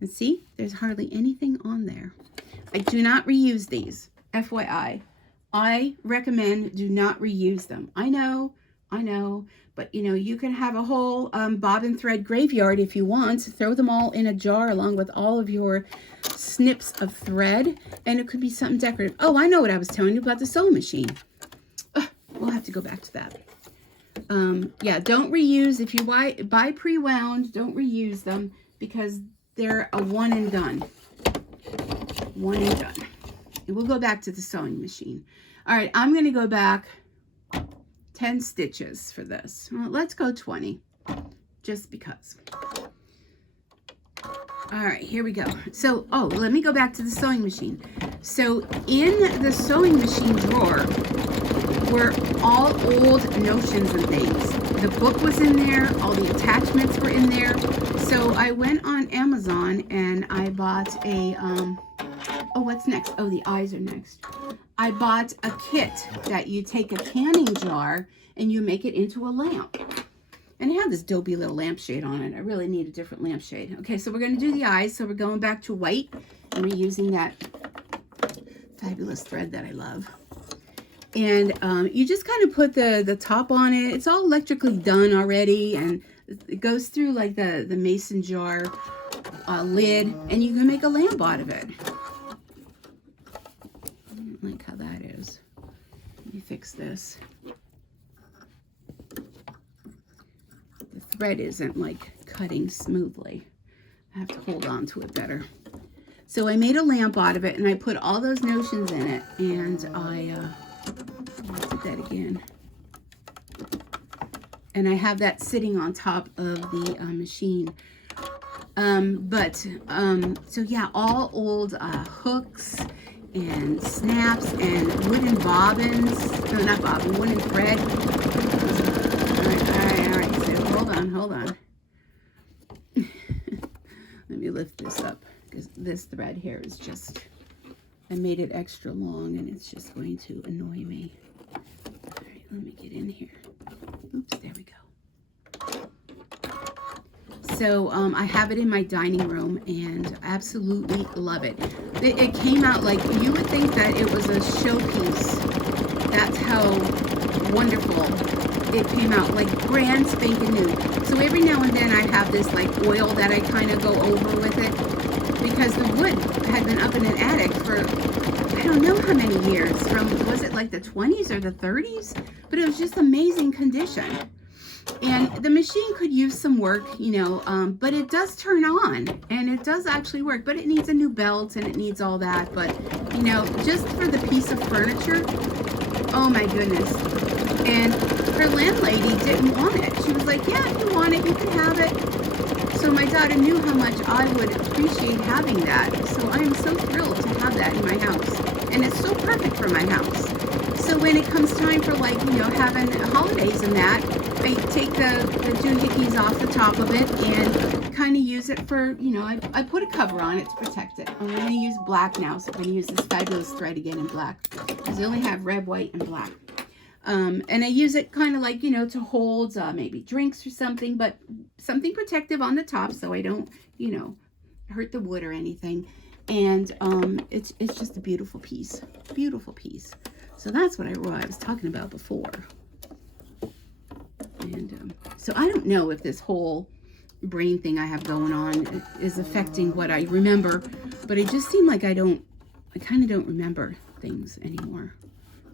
And see, there's hardly anything on there. I do not reuse these, FYI. I recommend do not reuse them. I know, but you know, you can have a whole bobbin thread graveyard if you want. Throw them all in a jar along with all of your snips of thread, and it could be something decorative. Oh, I know what I was telling you about the sewing machine. We'll have to go back to that. Yeah, don't reuse. If you buy pre-wound, don't reuse them because they're a one and done. One and done. And we'll go back to the sewing machine. All right, I'm going to go back 10 stitches for this. Well, let's go 20, just because. All right, here we go. So, oh, let me go back to the sewing machine. So in the sewing machine drawer were all old notions and things. The book was in there, all the attachments were in there. So I went on Amazon and I bought a, oh, what's next? Oh, the eyes are next. I bought a kit that you take a canning jar and you make it into a lamp. And it had this dopey little lampshade on it. I really need a different lampshade. Okay, so we're going to do the eyes. So we're going back to white and we're using that fabulous thread that I love. And you just kind of put the top on it. It's all electrically done already, and it goes through like the mason jar lid, and you can make a lamp out of it. I don't like how that is. Let me fix this. The thread isn't like cutting smoothly. I have to hold on to it better. So I made a lamp out of it, and I put all those notions in it, and I did that again. And I have that sitting on top of the machine. So yeah, all old hooks and snaps and wooden bobbins. No, not bobbin, wooden thread. All right. So hold on. Let me lift this up, because this thread here is just, I made it extra long, and it's just going to annoy me. All right, let me get in here. Oops, there we go. So I have it in my dining room, and absolutely love it. It came out like, you would think that it was a showpiece. That's how wonderful it came out, like brand spanking new. So every now and then I have this like oil that I kind of go over with it, because the wood had been up in an attic for I don't know how many years, from, was it like the 20s or the 30s? But it was just amazing condition. And the machine could use some work, you know, but it does turn on, and it does actually work, but it needs a new belt, and it needs all that. But, you know, just for the piece of furniture, oh my goodness. And her landlady didn't want it. She was like, yeah, if you want it, you can have it. So my daughter knew how much I would appreciate having that. So I am so thrilled to have that in my house. And it's so perfect for my house. So when it comes time for, like, you know, having holidays and that, I take the doohickeys off the top of it and kind of use it for, you know, I put a cover on it to protect it. I'm going to use black now, so I'm going to use this fabulous thread again in black, because I only have red, white, and black. And I use it kind of like, you know, to hold maybe drinks or something, but something protective on the top so I don't, you know, hurt the wood or anything. And it's just a beautiful piece. Beautiful piece. So that's what I was talking about before. And so I don't know if this whole brain thing I have going on is affecting what I remember, but it just seemed like I kind of don't remember things anymore.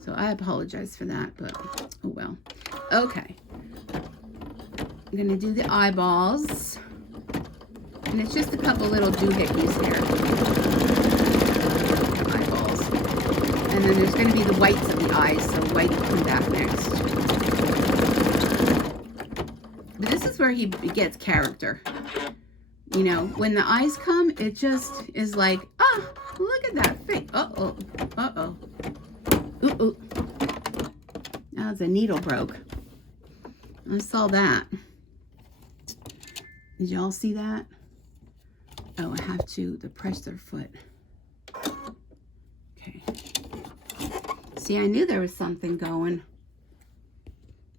So I apologize for that, but oh well. Okay. I'm going to do the eyeballs. And it's just a couple little doohickeys here. Eyeballs. And then there's going to be the whites of the eyes, so white will come back next. But this is where he gets character. You know, when the eyes come, it just is like, ah, look at that face. Uh-oh. Uh-oh. Ooh. Now the needle broke. I saw that. Did y'all see that? Oh, I have to press their foot. Okay. See, I knew there was something going.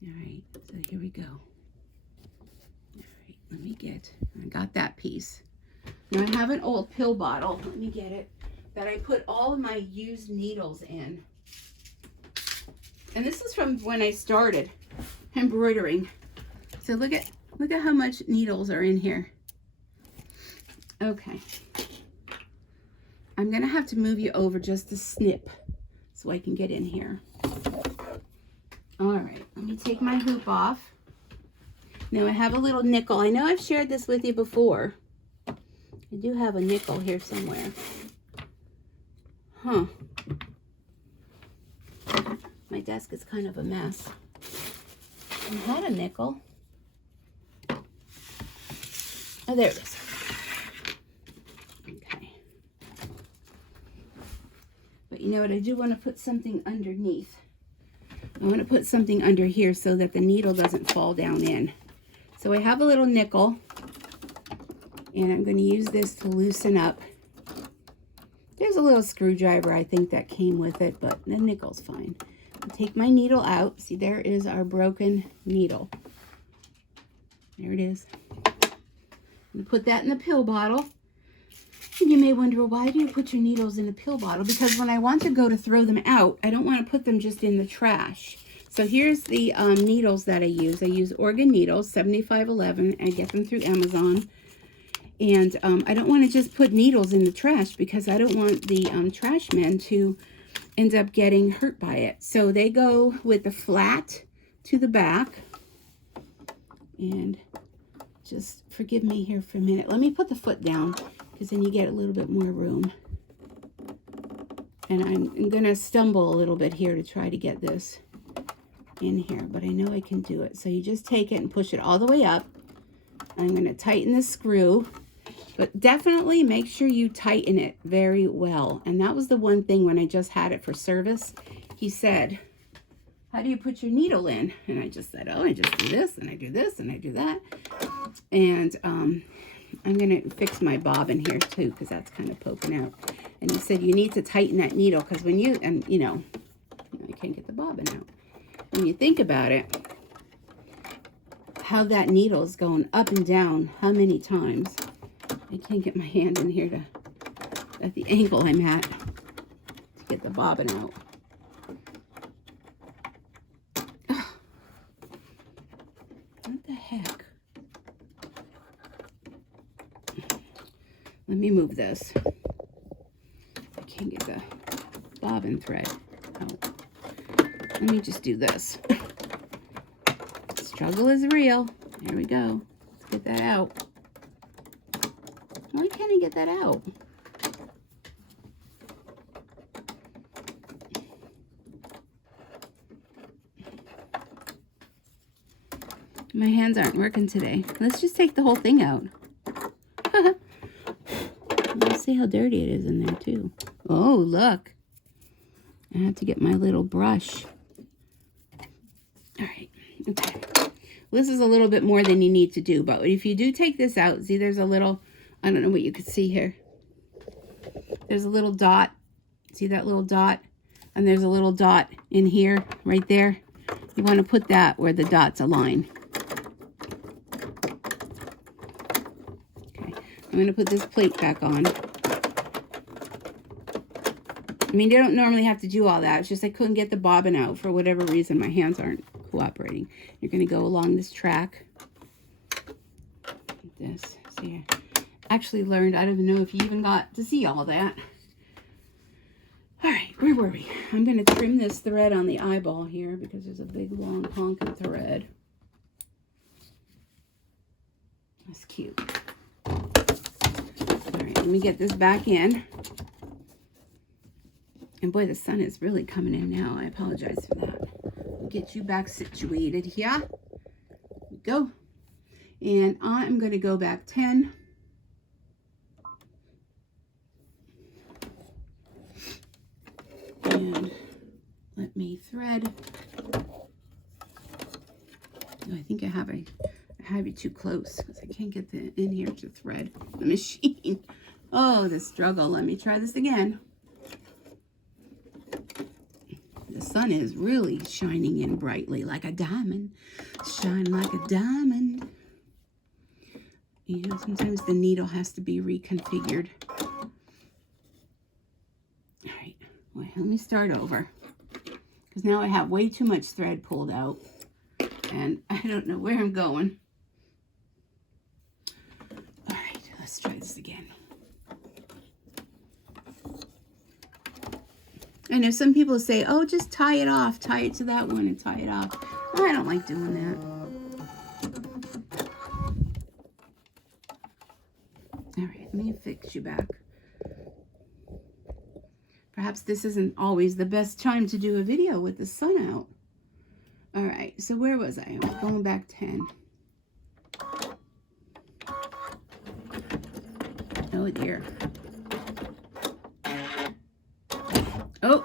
All right, so here we go. All right, let me I got that piece. Now I have an old pill bottle. Let me get it. That I put all of my used needles in. And this is from when I started embroidering. So look at how much needles are in here. Okay. I'm gonna have to move you over just a snip so I can get in here. All right, let me take my hoop off. Now I have a little nickel. I know I've shared this with you before. I do have a nickel here somewhere. Huh. My desk is kind of a mess. I had a nickel. Oh, there it is. Okay. But you know what? I do want to put something underneath. I want to put something under here so that the needle doesn't fall down in. So I have a little nickel. And I'm going to use this to loosen up. There's a little screwdriver, I think, that came with it, but the nickel's fine. I'll take my needle out. See, there is our broken needle. There it is. I'm going to put that in the pill bottle. And you may wonder, well, why do you put your needles in a pill bottle? Because when I want to go to throw them out, I don't want to put them just in the trash. So here's the needles that I use. I use Organ needles, 7511. I get them through Amazon. And I don't want to just put needles in the trash because I don't want the trash men to end up getting hurt by it. So they go with the flat to the back. And just forgive me here for a minute. Let me put the foot down because then you get a little bit more room. And I'm going to stumble a little bit here to try to get this in here, but I know I can do it. So you just take it and push it all the way up. I'm going to tighten the screw, but definitely make sure you tighten it very well. And that was the one thing when I just had it for service. He said, how do you put your needle in? And I just said, oh, I just do this, and I do this, and I do that. And I'm going to fix my bobbin here too, because that's kind of poking out. And he said, you need to tighten that needle, because when you, and you know, I can't get the bobbin out. When you think about it, how that needle is going up and down, how many times. I can't get my hand in here to, at the angle I'm at, to get the bobbin out. Ugh. What the heck? Let me move this. I can't get the bobbin thread out. Let me just do this. Struggle is real. There we go. Let's get that out. Why can't I get that out? My hands aren't working today. Let's just take the whole thing out. Let's see how dirty it is in there too. Oh, look. I have to get my little brush. All right. Okay. This is a little bit more than you need to do, but if you do take this out, see there's a little, I don't know what you could see here. There's a little dot. See that little dot? And there's a little dot in here, right there. You want to put that where the dots align. Okay, I'm going to put this plate back on. I mean, you don't normally have to do all that. It's just I couldn't get the bobbin out for whatever reason. My hands aren't cooperating. You're going to go along this track. Like this. See, I actually learned, I don't even know if you even got to see all that. All right, where were we? I'm going to trim this thread on the eyeball here because there's a big, long, honking thread. That's cute. All right, let me get this back in. And boy, the sun is really coming in now. I apologize for that. We'll get you back situated here. There we go. And I'm going to go back 10. And let me thread. Oh, I think I have it too close because I can't get the in here to thread the machine. Oh, the struggle. Let me try this again. The sun is really shining in brightly like a diamond. Shine like a diamond. You know, sometimes the needle has to be reconfigured. All right, well, let me start over. Because now I have way too much thread pulled out. And I don't know where I'm going. All right, let's try this again. I know some people say, oh, just tie it off. Tie it to that one and tie it off. I don't like doing that. All right, let me fix you back. Perhaps this isn't always the best time to do a video with the sun out. All right, so where was I? I was going back 10. Oh, dear. Oh.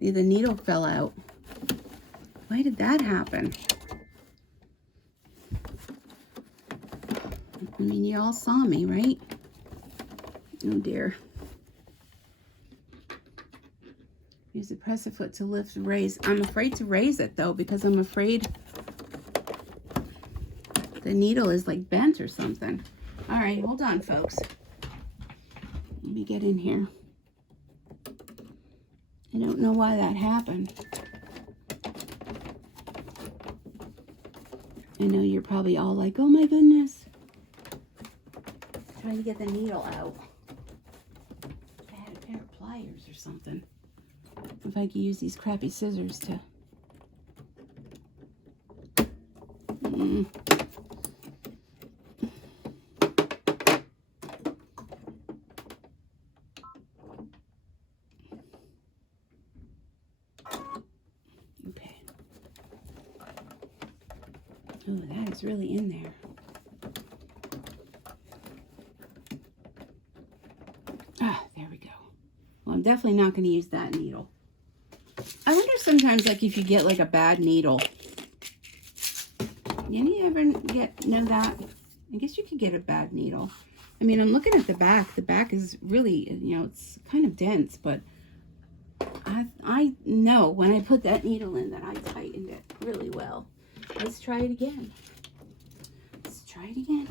See, the needle fell out. Why did that happen? I mean, you all saw me, right? Oh, dear. Use the press a foot to lift and raise. I'm afraid to raise it, though, because I'm afraid the needle is, like, bent or something. All right, hold on, folks. Let me get in here. I don't know why that happened. I know you're probably all like, oh my goodness. Trying to get the needle out. I had a pair of pliers or something. If I could use these crappy scissors to... Oh, that is really in there. Ah, there we go. Well, I'm definitely not going to use that needle. I wonder sometimes, like, if you get, like, a bad needle. You ever know that? I guess you could get a bad needle. I mean, I'm looking at the back. The back is really, you know, it's kind of dense, but I know when I put that needle in that I tightened it really well. Let's try it again. Let's try it again.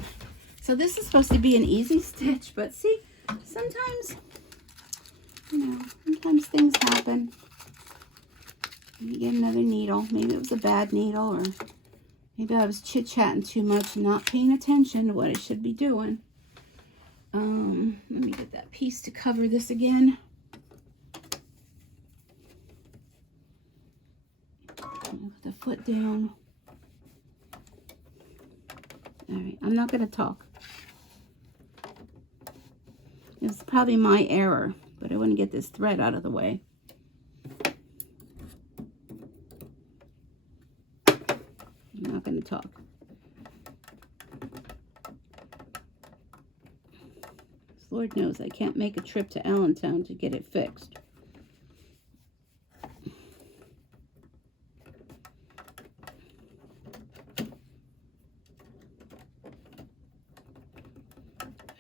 So this is supposed to be an easy stitch, but see, sometimes, you know, sometimes things happen. You get another needle. Maybe it was a bad needle, or maybe I was chit-chatting too much and not paying attention to what I should be doing. Let me get that piece to cover this again. Put the foot down. All right, I'm not going to talk. It was probably my error, but I want to get this thread out of the way. I'm not going to talk. Lord knows I can't make a trip to Allentown to get it fixed.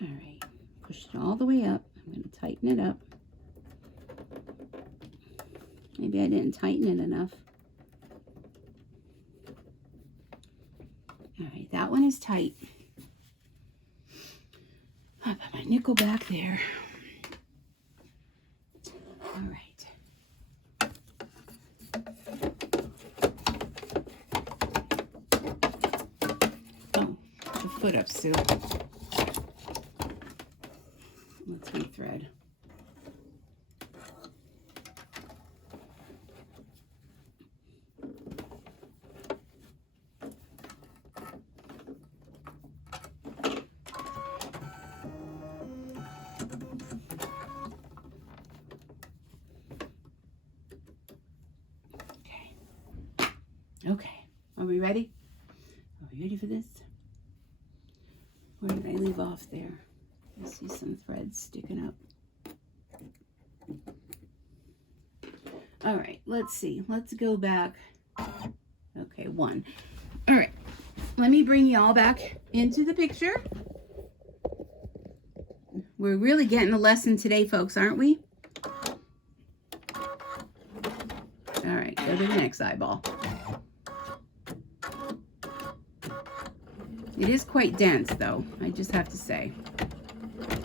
All right, push it all the way up. I'm going to tighten it up. Maybe I didn't tighten it enough. All right, that one is tight. I'll put my nickel back there. All right. Oh, the foot up, Sue. Let's rethread. Okay, are we ready? Are we ready for this? Where did I leave off there? I see some threads sticking up. All right, let's see. Let's go back. Okay, one. All right, let me bring y'all back into the picture. We're really getting a lesson today, folks, aren't we? All right, go to the next eyeball. It is quite dense, though, I just have to say. But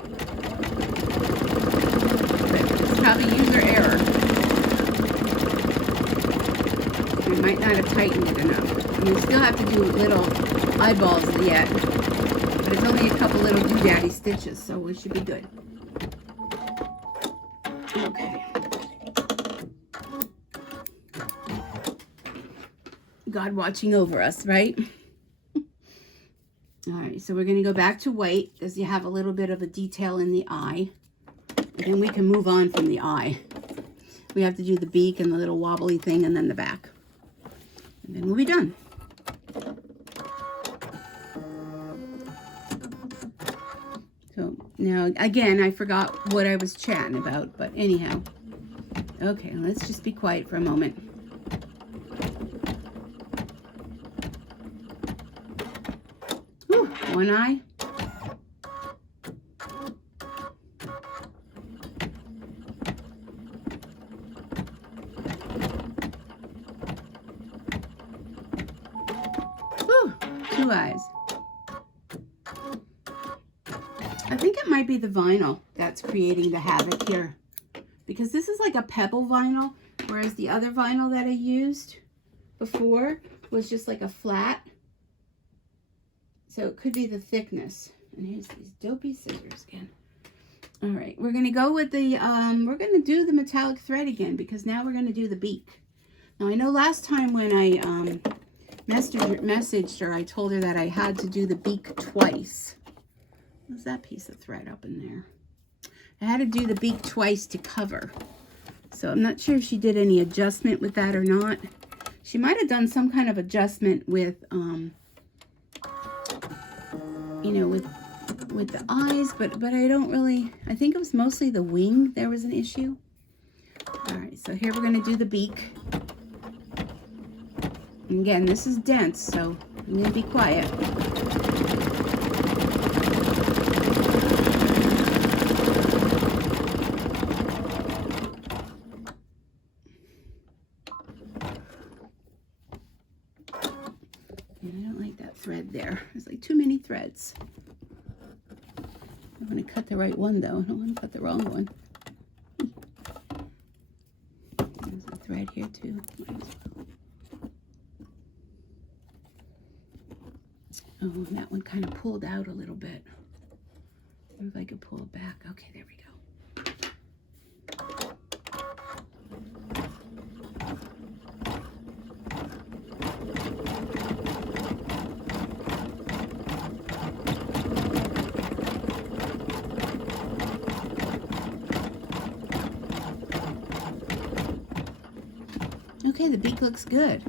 it's probably user error. I might not have tightened it enough. And we still have to do little eyeballs yet. But it's only a couple little doodaddy stitches, so we should be good. Okay. God watching over us, right? All right, so we're going to go back to white because you have a little bit of a detail in the eye. And then we can move on from the eye. We have to do the beak and the little wobbly thing and then the back. And then we'll be done. So now, again, I forgot what I was chatting about, but anyhow. Okay, let's just be quiet for a moment. One eye. Whew, two eyes. I think it might be the vinyl that's creating the havoc here, because this is like a pebble vinyl, whereas the other vinyl that I used before was just like a flat. So it could be the thickness. And here's these dopey scissors again. All right, we're going to go with the, we're going to do the metallic thread again, because now we're going to do the beak. Now, I know last time when I messaged her, I told her that I had to do the beak twice. What's that piece of thread up in there? I had to do the beak twice to cover. So I'm not sure if she did any adjustment with that or not. She might have done some kind of adjustment with, you know, with the eyes, but I don't really, I think it was mostly the wing there was an issue. All right, so here we're going to do the beak. And again, this is dense, so I'm going to be quiet. And I don't like that thread there. There's like too many threads. I want to cut the right one, though. I don't want to cut the wrong one. There's a thread here, too. Oh, that one kind of pulled out a little bit. If I could pull it back. Okay, there we go. Okay, the beak looks good.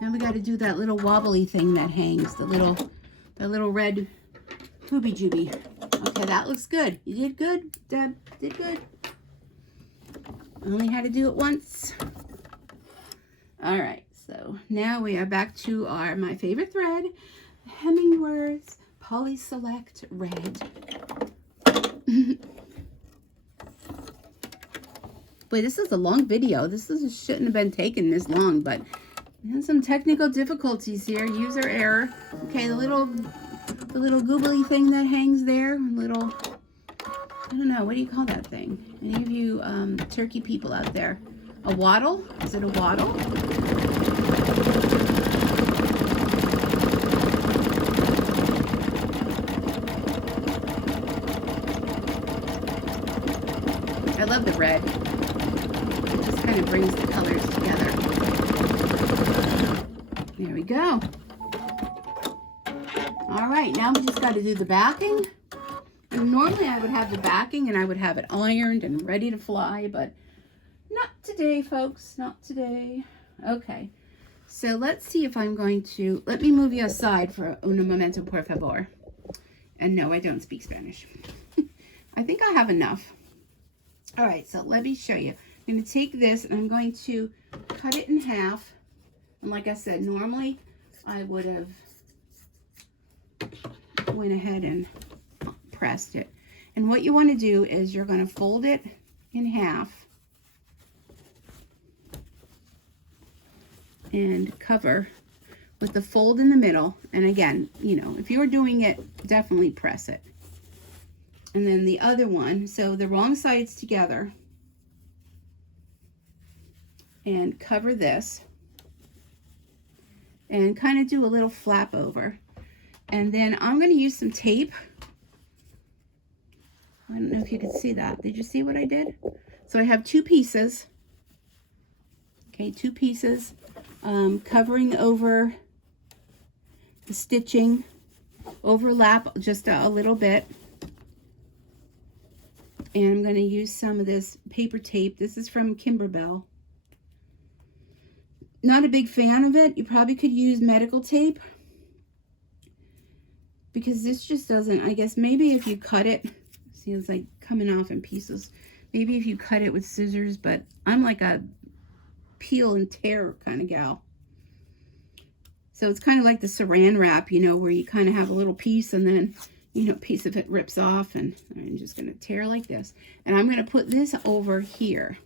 Now we got to do that little wobbly thing that hangs, the little red booby jooby. Okay, that looks good. You did good, Deb. Did good. Only had to do it once. All right, so now we are back to my favorite thread, Hemingway's Poly Select Red. Boy, this is a long video. Shouldn't have been taken this long, but some technical difficulties here. User error. Okay, the little googly thing that hangs there. I don't know, what do you call that thing? Any of you turkey people out there? A wattle? Is it a wattle? I love the red. It just kind of brings the colors together. There we go. All right, now we just got to do the backing. And normally I would have the backing and I would have it ironed and ready to fly, but not today, folks, not today. Okay, so let's see if I'm going to, let me move you aside for un momento, por favor. And no, I don't speak Spanish. I think I have enough. All right, so let me show you. I'm going to take this and I'm going to cut it in half. And like I said, normally I would have went ahead and pressed it. And what you want to do is you're going to fold it in half and cover with the fold in the middle. And again, you know, if you're doing it, definitely press it. And then the other one, so the wrong sides together, and cover this and kind of do a little flap over. And then I'm going to use some tape. I don't know if you can see that. Did you see what I did? So I have two pieces. Okay, two pieces covering over the stitching, overlap just a little bit. And I'm going to use some of this paper tape. This is from Kimberbell. Not a big fan of it. You probably could use medical tape, because this just doesn't, I guess maybe if you cut it, see it's like coming off in pieces. Maybe if you cut it with scissors, but I'm like a peel and tear kind of gal. So it's kind of like the saran wrap, you know, where you kind of have a little piece and then, you know, a piece of it rips off, and I'm just going to tear like this. And I'm going to put this over here.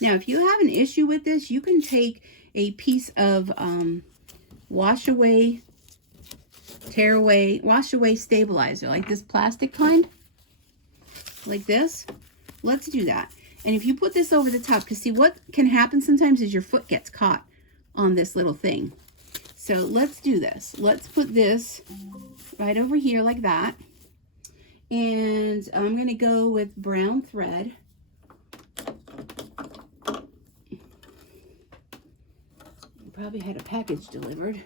Now, if you have an issue with this, you can take a piece of wash away stabilizer, like this plastic kind, like this. Let's do that. And if you put this over the top, because see what can happen sometimes is your foot gets caught on this little thing. So let's do this. Let's put this right over here like that. And I'm going to go with brown thread. Probably had a package delivered.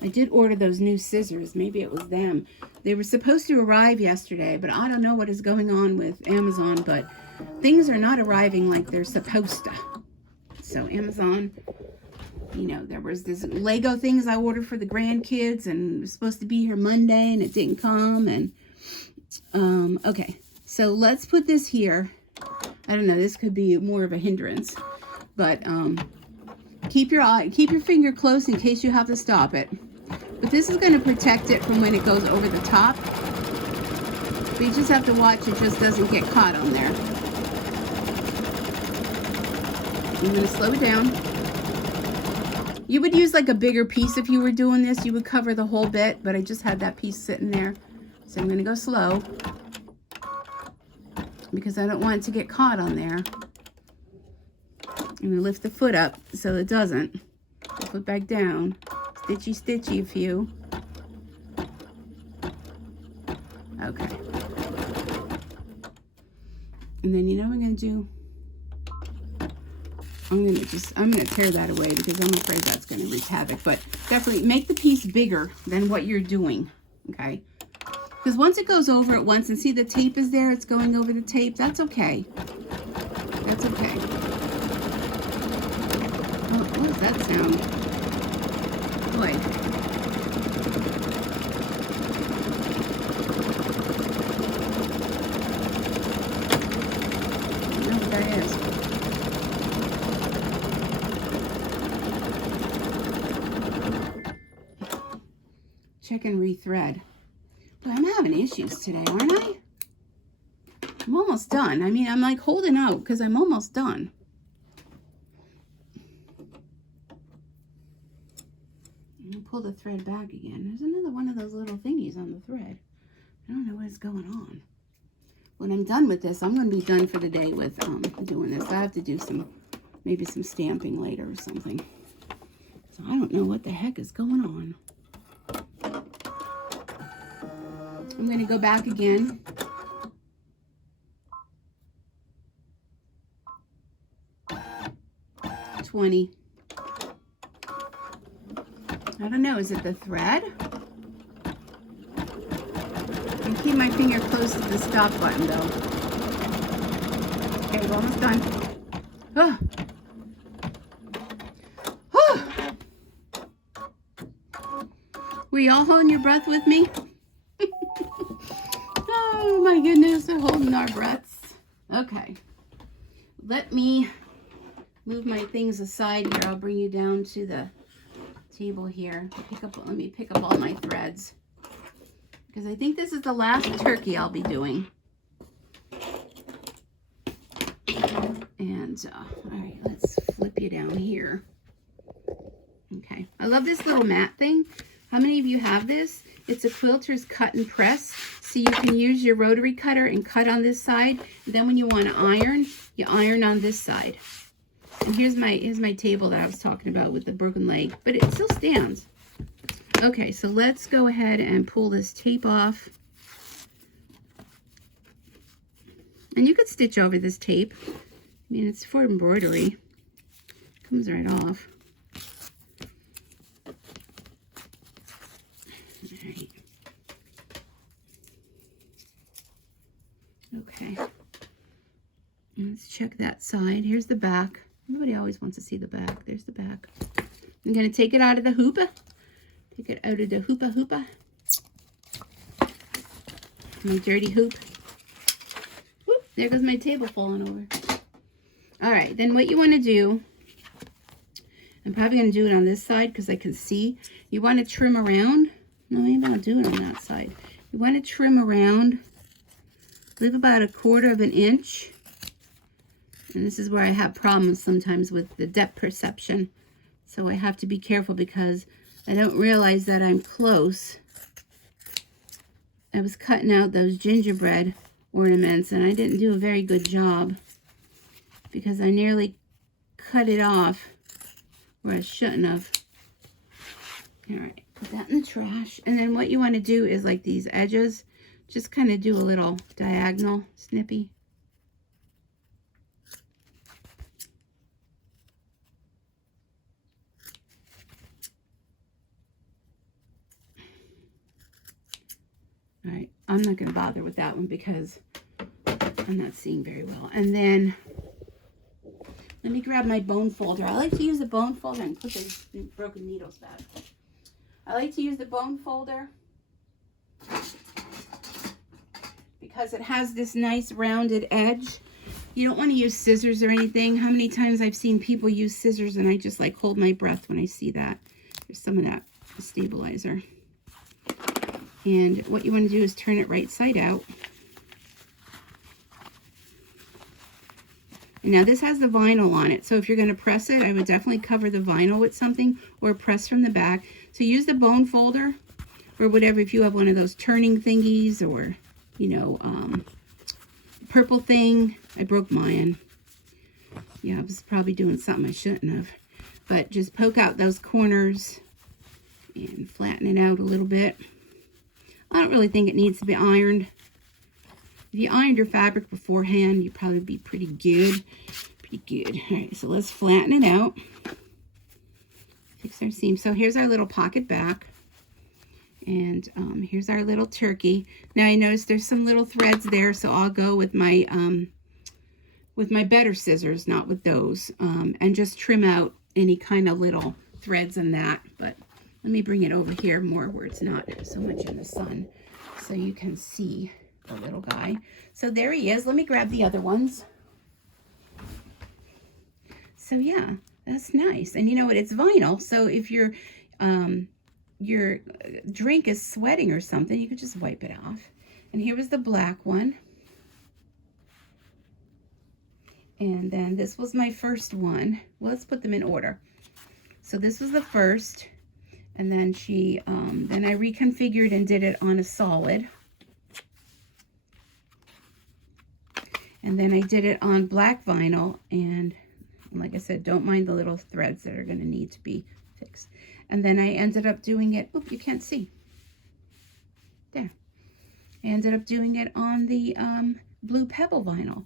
I did order those new scissors. Maybe it was them. They were supposed to arrive yesterday, but I don't know what is going on with Amazon, but things are not arriving like they're supposed to. So Amazon, You know, there was this Lego things I ordered for the grandkids, and it was supposed to be here Monday, and it didn't come. And okay, so let's put this here. I don't know, this could be more of a hindrance, but keep your finger close in case you have to stop it. But this is going to protect it from when it goes over the top. But you just have to watch it just doesn't get caught on there. I'm going to slow it down. You would use like a bigger piece if you were doing this. You would cover the whole bit, but I just had that piece sitting there. So I'm going to go slow because I don't want it to get caught on there. I'm going to lift the foot up so it doesn't. The foot back down. Stitchy, stitchy a few. Okay. And then you know what I'm going to do? I'm going to tear that away because I'm afraid that's going to wreak havoc. But definitely make the piece bigger than what you're doing, okay? Because once it goes over it once, and see the tape is there, it's going over the tape, that's okay. That's okay. Oh, what does that sound? Boy. I don't know what that is. Check and rethread. But I'm having issues today, aren't I? I'm almost done. I mean, I'm like holding out because I'm almost done. I'm gonna pull the thread back again. There's another one of those little thingies on the thread. I don't know what is going on. When I'm done with this, I'm going to be done for the day with doing this. I have to do maybe some stamping later or something. So I don't know what the heck is going on. I'm going to go back again. $20. I don't know. Is it the thread? I keep my finger close to the stop button though. Okay, we're almost done. Oh. Oh. Were you all holding your breath with me? Oh my goodness, we're holding our breaths. Okay, let me move my things aside here. I'll bring you down to the table here. Let me pick up all my threads because I think this is the last turkey I'll be doing. And all right, let's flip you down here. Okay, I love this little mat thing. How many of you have this? It's a quilter's cut and press. So you can use your rotary cutter and cut on this side. And then when you want to iron, you iron on this side. And here's my table that I was talking about with the broken leg, but it still stands. Okay, so let's go ahead and pull this tape off. And you could stitch over this tape. I mean, it's for embroidery. It comes right off. Okay, let's check that side. Here's the back. Everybody always wants to see the back. There's the back. I'm going to take it out of the hoopa. Take it out of the hoopa. My dirty hoop. Whoop, there goes my table falling over. All right, then what you want to do, I'm probably going to do it on this side because I can see. You want to trim around. No, maybe I'll do it on that side. You want to trim around. Leave about 1/4 of an inch. And this is where I have problems sometimes with the depth perception. So I have to be careful because I don't realize that I'm close. I was cutting out those gingerbread ornaments and I didn't do a very good job because I nearly cut it off where I shouldn't have. All right, put that in the trash. And then what you want to do is like these edges, just kind of do a little diagonal snippy. All right, I'm not going to bother with that one because I'm not seeing very well. And then let Let me grab my bone folder. I like to use the bone folder and put the broken needles back. I like to use the bone folder because it has this nice rounded edge. You don't want to use scissors or anything. How many times I've seen people use scissors and I just like hold my breath when I see that. There's some of that stabilizer. And what you want to do is turn it right side out. And now this has the vinyl on it, so if you're going to press it, I would definitely cover the vinyl with something or press from the back. So use the bone folder or whatever, if you have one of those turning thingies or, you know, purple thing. I broke mine. Yeah, I was probably doing something I shouldn't have. But just poke out those corners and flatten it out a little bit. I don't really think it needs to be ironed. If you ironed your fabric beforehand, you'd probably be pretty good. Pretty good. All right, so let's flatten it out. Fix our seam. So here's our little pocket back. And here's our little turkey. Now I noticed there's some little threads there, so I'll go with my better scissors, not with those. And just trim out any kind of little threads in that. But let me bring it over here more where it's not so much in the sun so you can see the little guy. So there he is. Let me grab the other ones. So yeah, that's nice. And you know what? It's vinyl. So if your drink is sweating or something, you could just wipe it off. And here was the black one. And then this was my first one. Well, let's put them in order. So this was the first. And then then I reconfigured and did it on a solid. And then I did it on black vinyl. And like I said, don't mind the little threads that are going to need to be fixed. And then I ended up doing it, oop, you can't see. There. I ended up doing it on the blue pebble vinyl.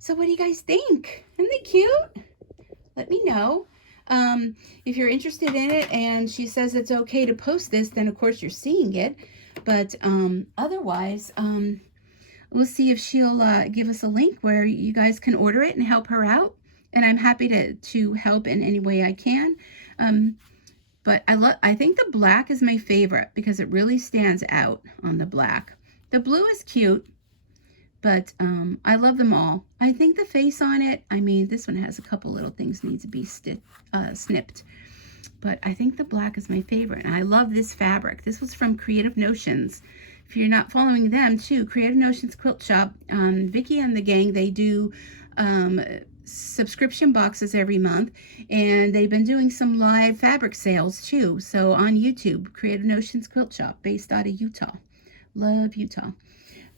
So what do you guys think? Isn't they cute? Let me know. If you're interested in it and she says it's okay to post this, then of course you're seeing it. But otherwise, we'll see if she'll give us a link where you guys can order it and help her out. And I'm happy to help in any way I can. But I think the black is my favorite because it really stands out on the black. The blue is cute, but I love them all. I think the face on it, I mean, this one has a couple little things need to be snipped. But I think the black is my favorite. And I love this fabric. This was from Creative Notions. If you're not following them too, Creative Notions Quilt Shop, Vicki and the gang, they do subscription boxes every month, and they've been doing some live fabric sales too. So on YouTube, Creative Notions Quilt Shop, based out of Utah. Love Utah.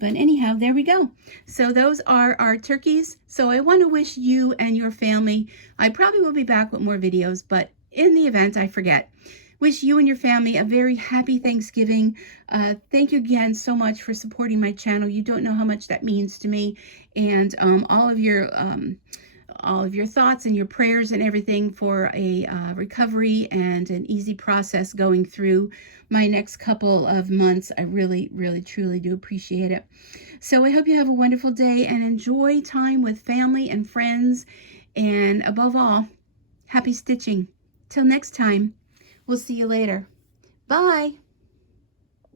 But anyhow, there we go. So those are our turkeys. So I want to wish you and your family, I probably will be back with more videos, but in the event I forget, wish you and your family a very happy Thanksgiving. Thank you again so much for supporting my channel. You don't know how much that means to me, and all of your thoughts and your prayers and everything for a recovery and an easy process going through my next couple of months. I really, really, truly do appreciate it. So I hope you have a wonderful day and enjoy time with family and friends. And above all, happy stitching. Till next time, we'll see you later. Bye.